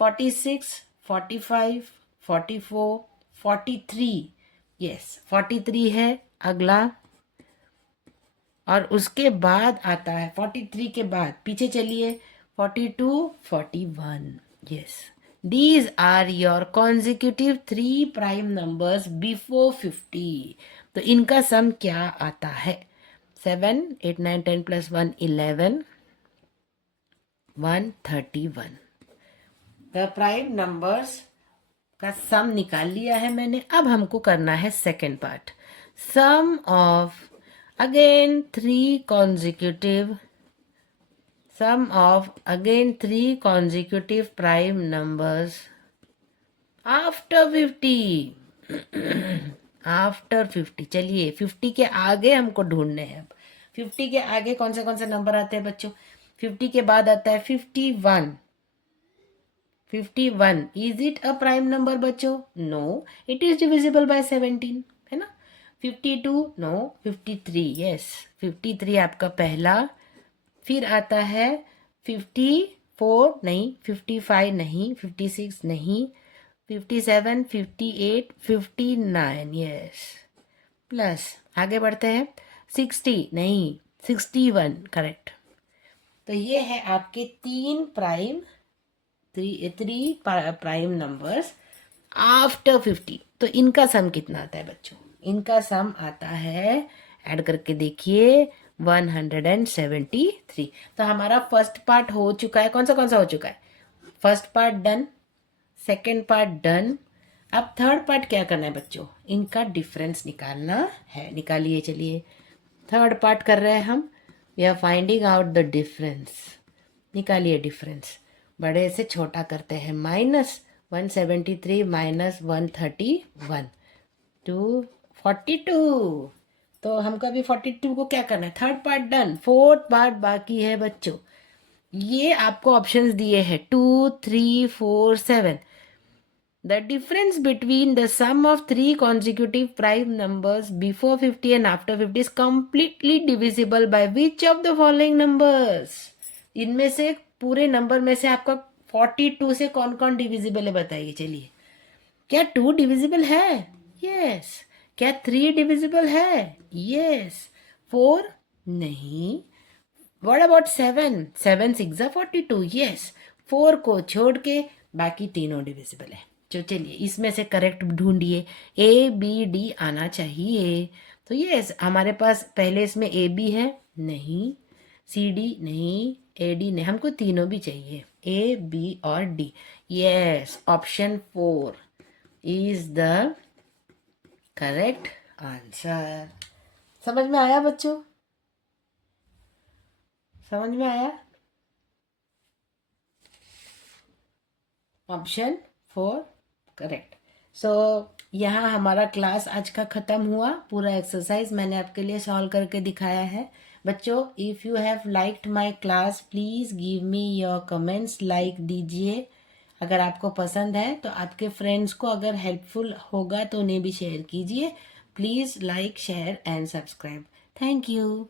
46, 45, 44, 43 यस, 43 है अगला. और उसके बाद आता है 43 के बाद पीछे चलिए 42, 41 yes. These are your consecutive 3 prime numbers before 50. तो इनका सम क्या आता है? 7, 8, 9, 10 प्लस 1 11, 131. द प्राइम नंबर्स का सम निकाल लिया है मैंने. अब हमको करना है second part. Sum of again 3 consecutive prime numbers after 50. After 50. चलिए 50 के आगे हमको ढूंढने हैं. अब 50 के आगे कौन से नंबर आते हैं बच्चों? 50 के बाद आता है 51. 51 is it a prime number बच्चों? No, it is divisible by 17 है ना. 52 नो, 53 यस. 53 आपका पहला. फिर आता है 54 नहीं, 55 नहीं, 56 नहीं, 57, 58, 59 यस. प्लस आगे बढ़ते हैं 60 नहीं, 61 करेक्ट. तो ये है आपके 3 प्राइम नंबर्स आफ्टर 50. तो इनका सम कितना आता है बच्चों? इनका सम आता है, ऐड करके देखिए 173. तो हमारा फर्स्ट पार्ट हो चुका है. कौन सा हो चुका है? First part done, second part done. अब थर्ड पार्ट क्या करना है बच्चों? इनका डिफरेंस निकालना है. निकालिए चलिए. थर्ड पार्ट कर रहे हैं हम, we are finding out the difference. निकालिए डिफरेंस, बड़े से छोटा करते हैं, -173 - 131 242। तो हमको अभी 42 को क्या करना है, third part done, fourth part बाकी है बच्चों। ये आपको ऑप्शंस दिए हैं 2 3 4 7। The difference between the sum of three consecutive prime numbers before 50 and after 50 is completely divisible by which of the following numbers? इनमें से पूरे नंबर में से आपका 42 से कौन कौन डिविजिबल है बताइए। चलिए, क्या 2 डिविजिबल है? यस। क्या 3 डिविजिबल है? यस। 4 नहीं। What about 7? 7 6 42। यस। 4 को छोड़ के बाकी तीनों डिविजिबल है। तो चलिए इसमें से करेक्ट ढूंढिए, ए बी डी आना चाहिए। तो यस, हमारे पास पहले इसमें ए बी है नहीं, सी डी नहीं, ए डी नहीं, हमको तीनों भी चाहिए, ए बी और D. Yes, option 4 is the correct answer. समझ में आया बच्चों? समझ में आया? Option 4 correct. सो यहाँ हमारा क्लास आज का ख़त्म हुआ। पूरा एक्सरसाइज मैंने आपके लिए सॉल्व करके दिखाया है बच्चों। If you have liked my class please give me your comments, like दीजिए अगर आपको पसंद है तो। आपके फ्रेंड्स को अगर हेल्पफुल होगा तो उन्हें भी शेयर कीजिए। Please like share and subscribe. Thank you.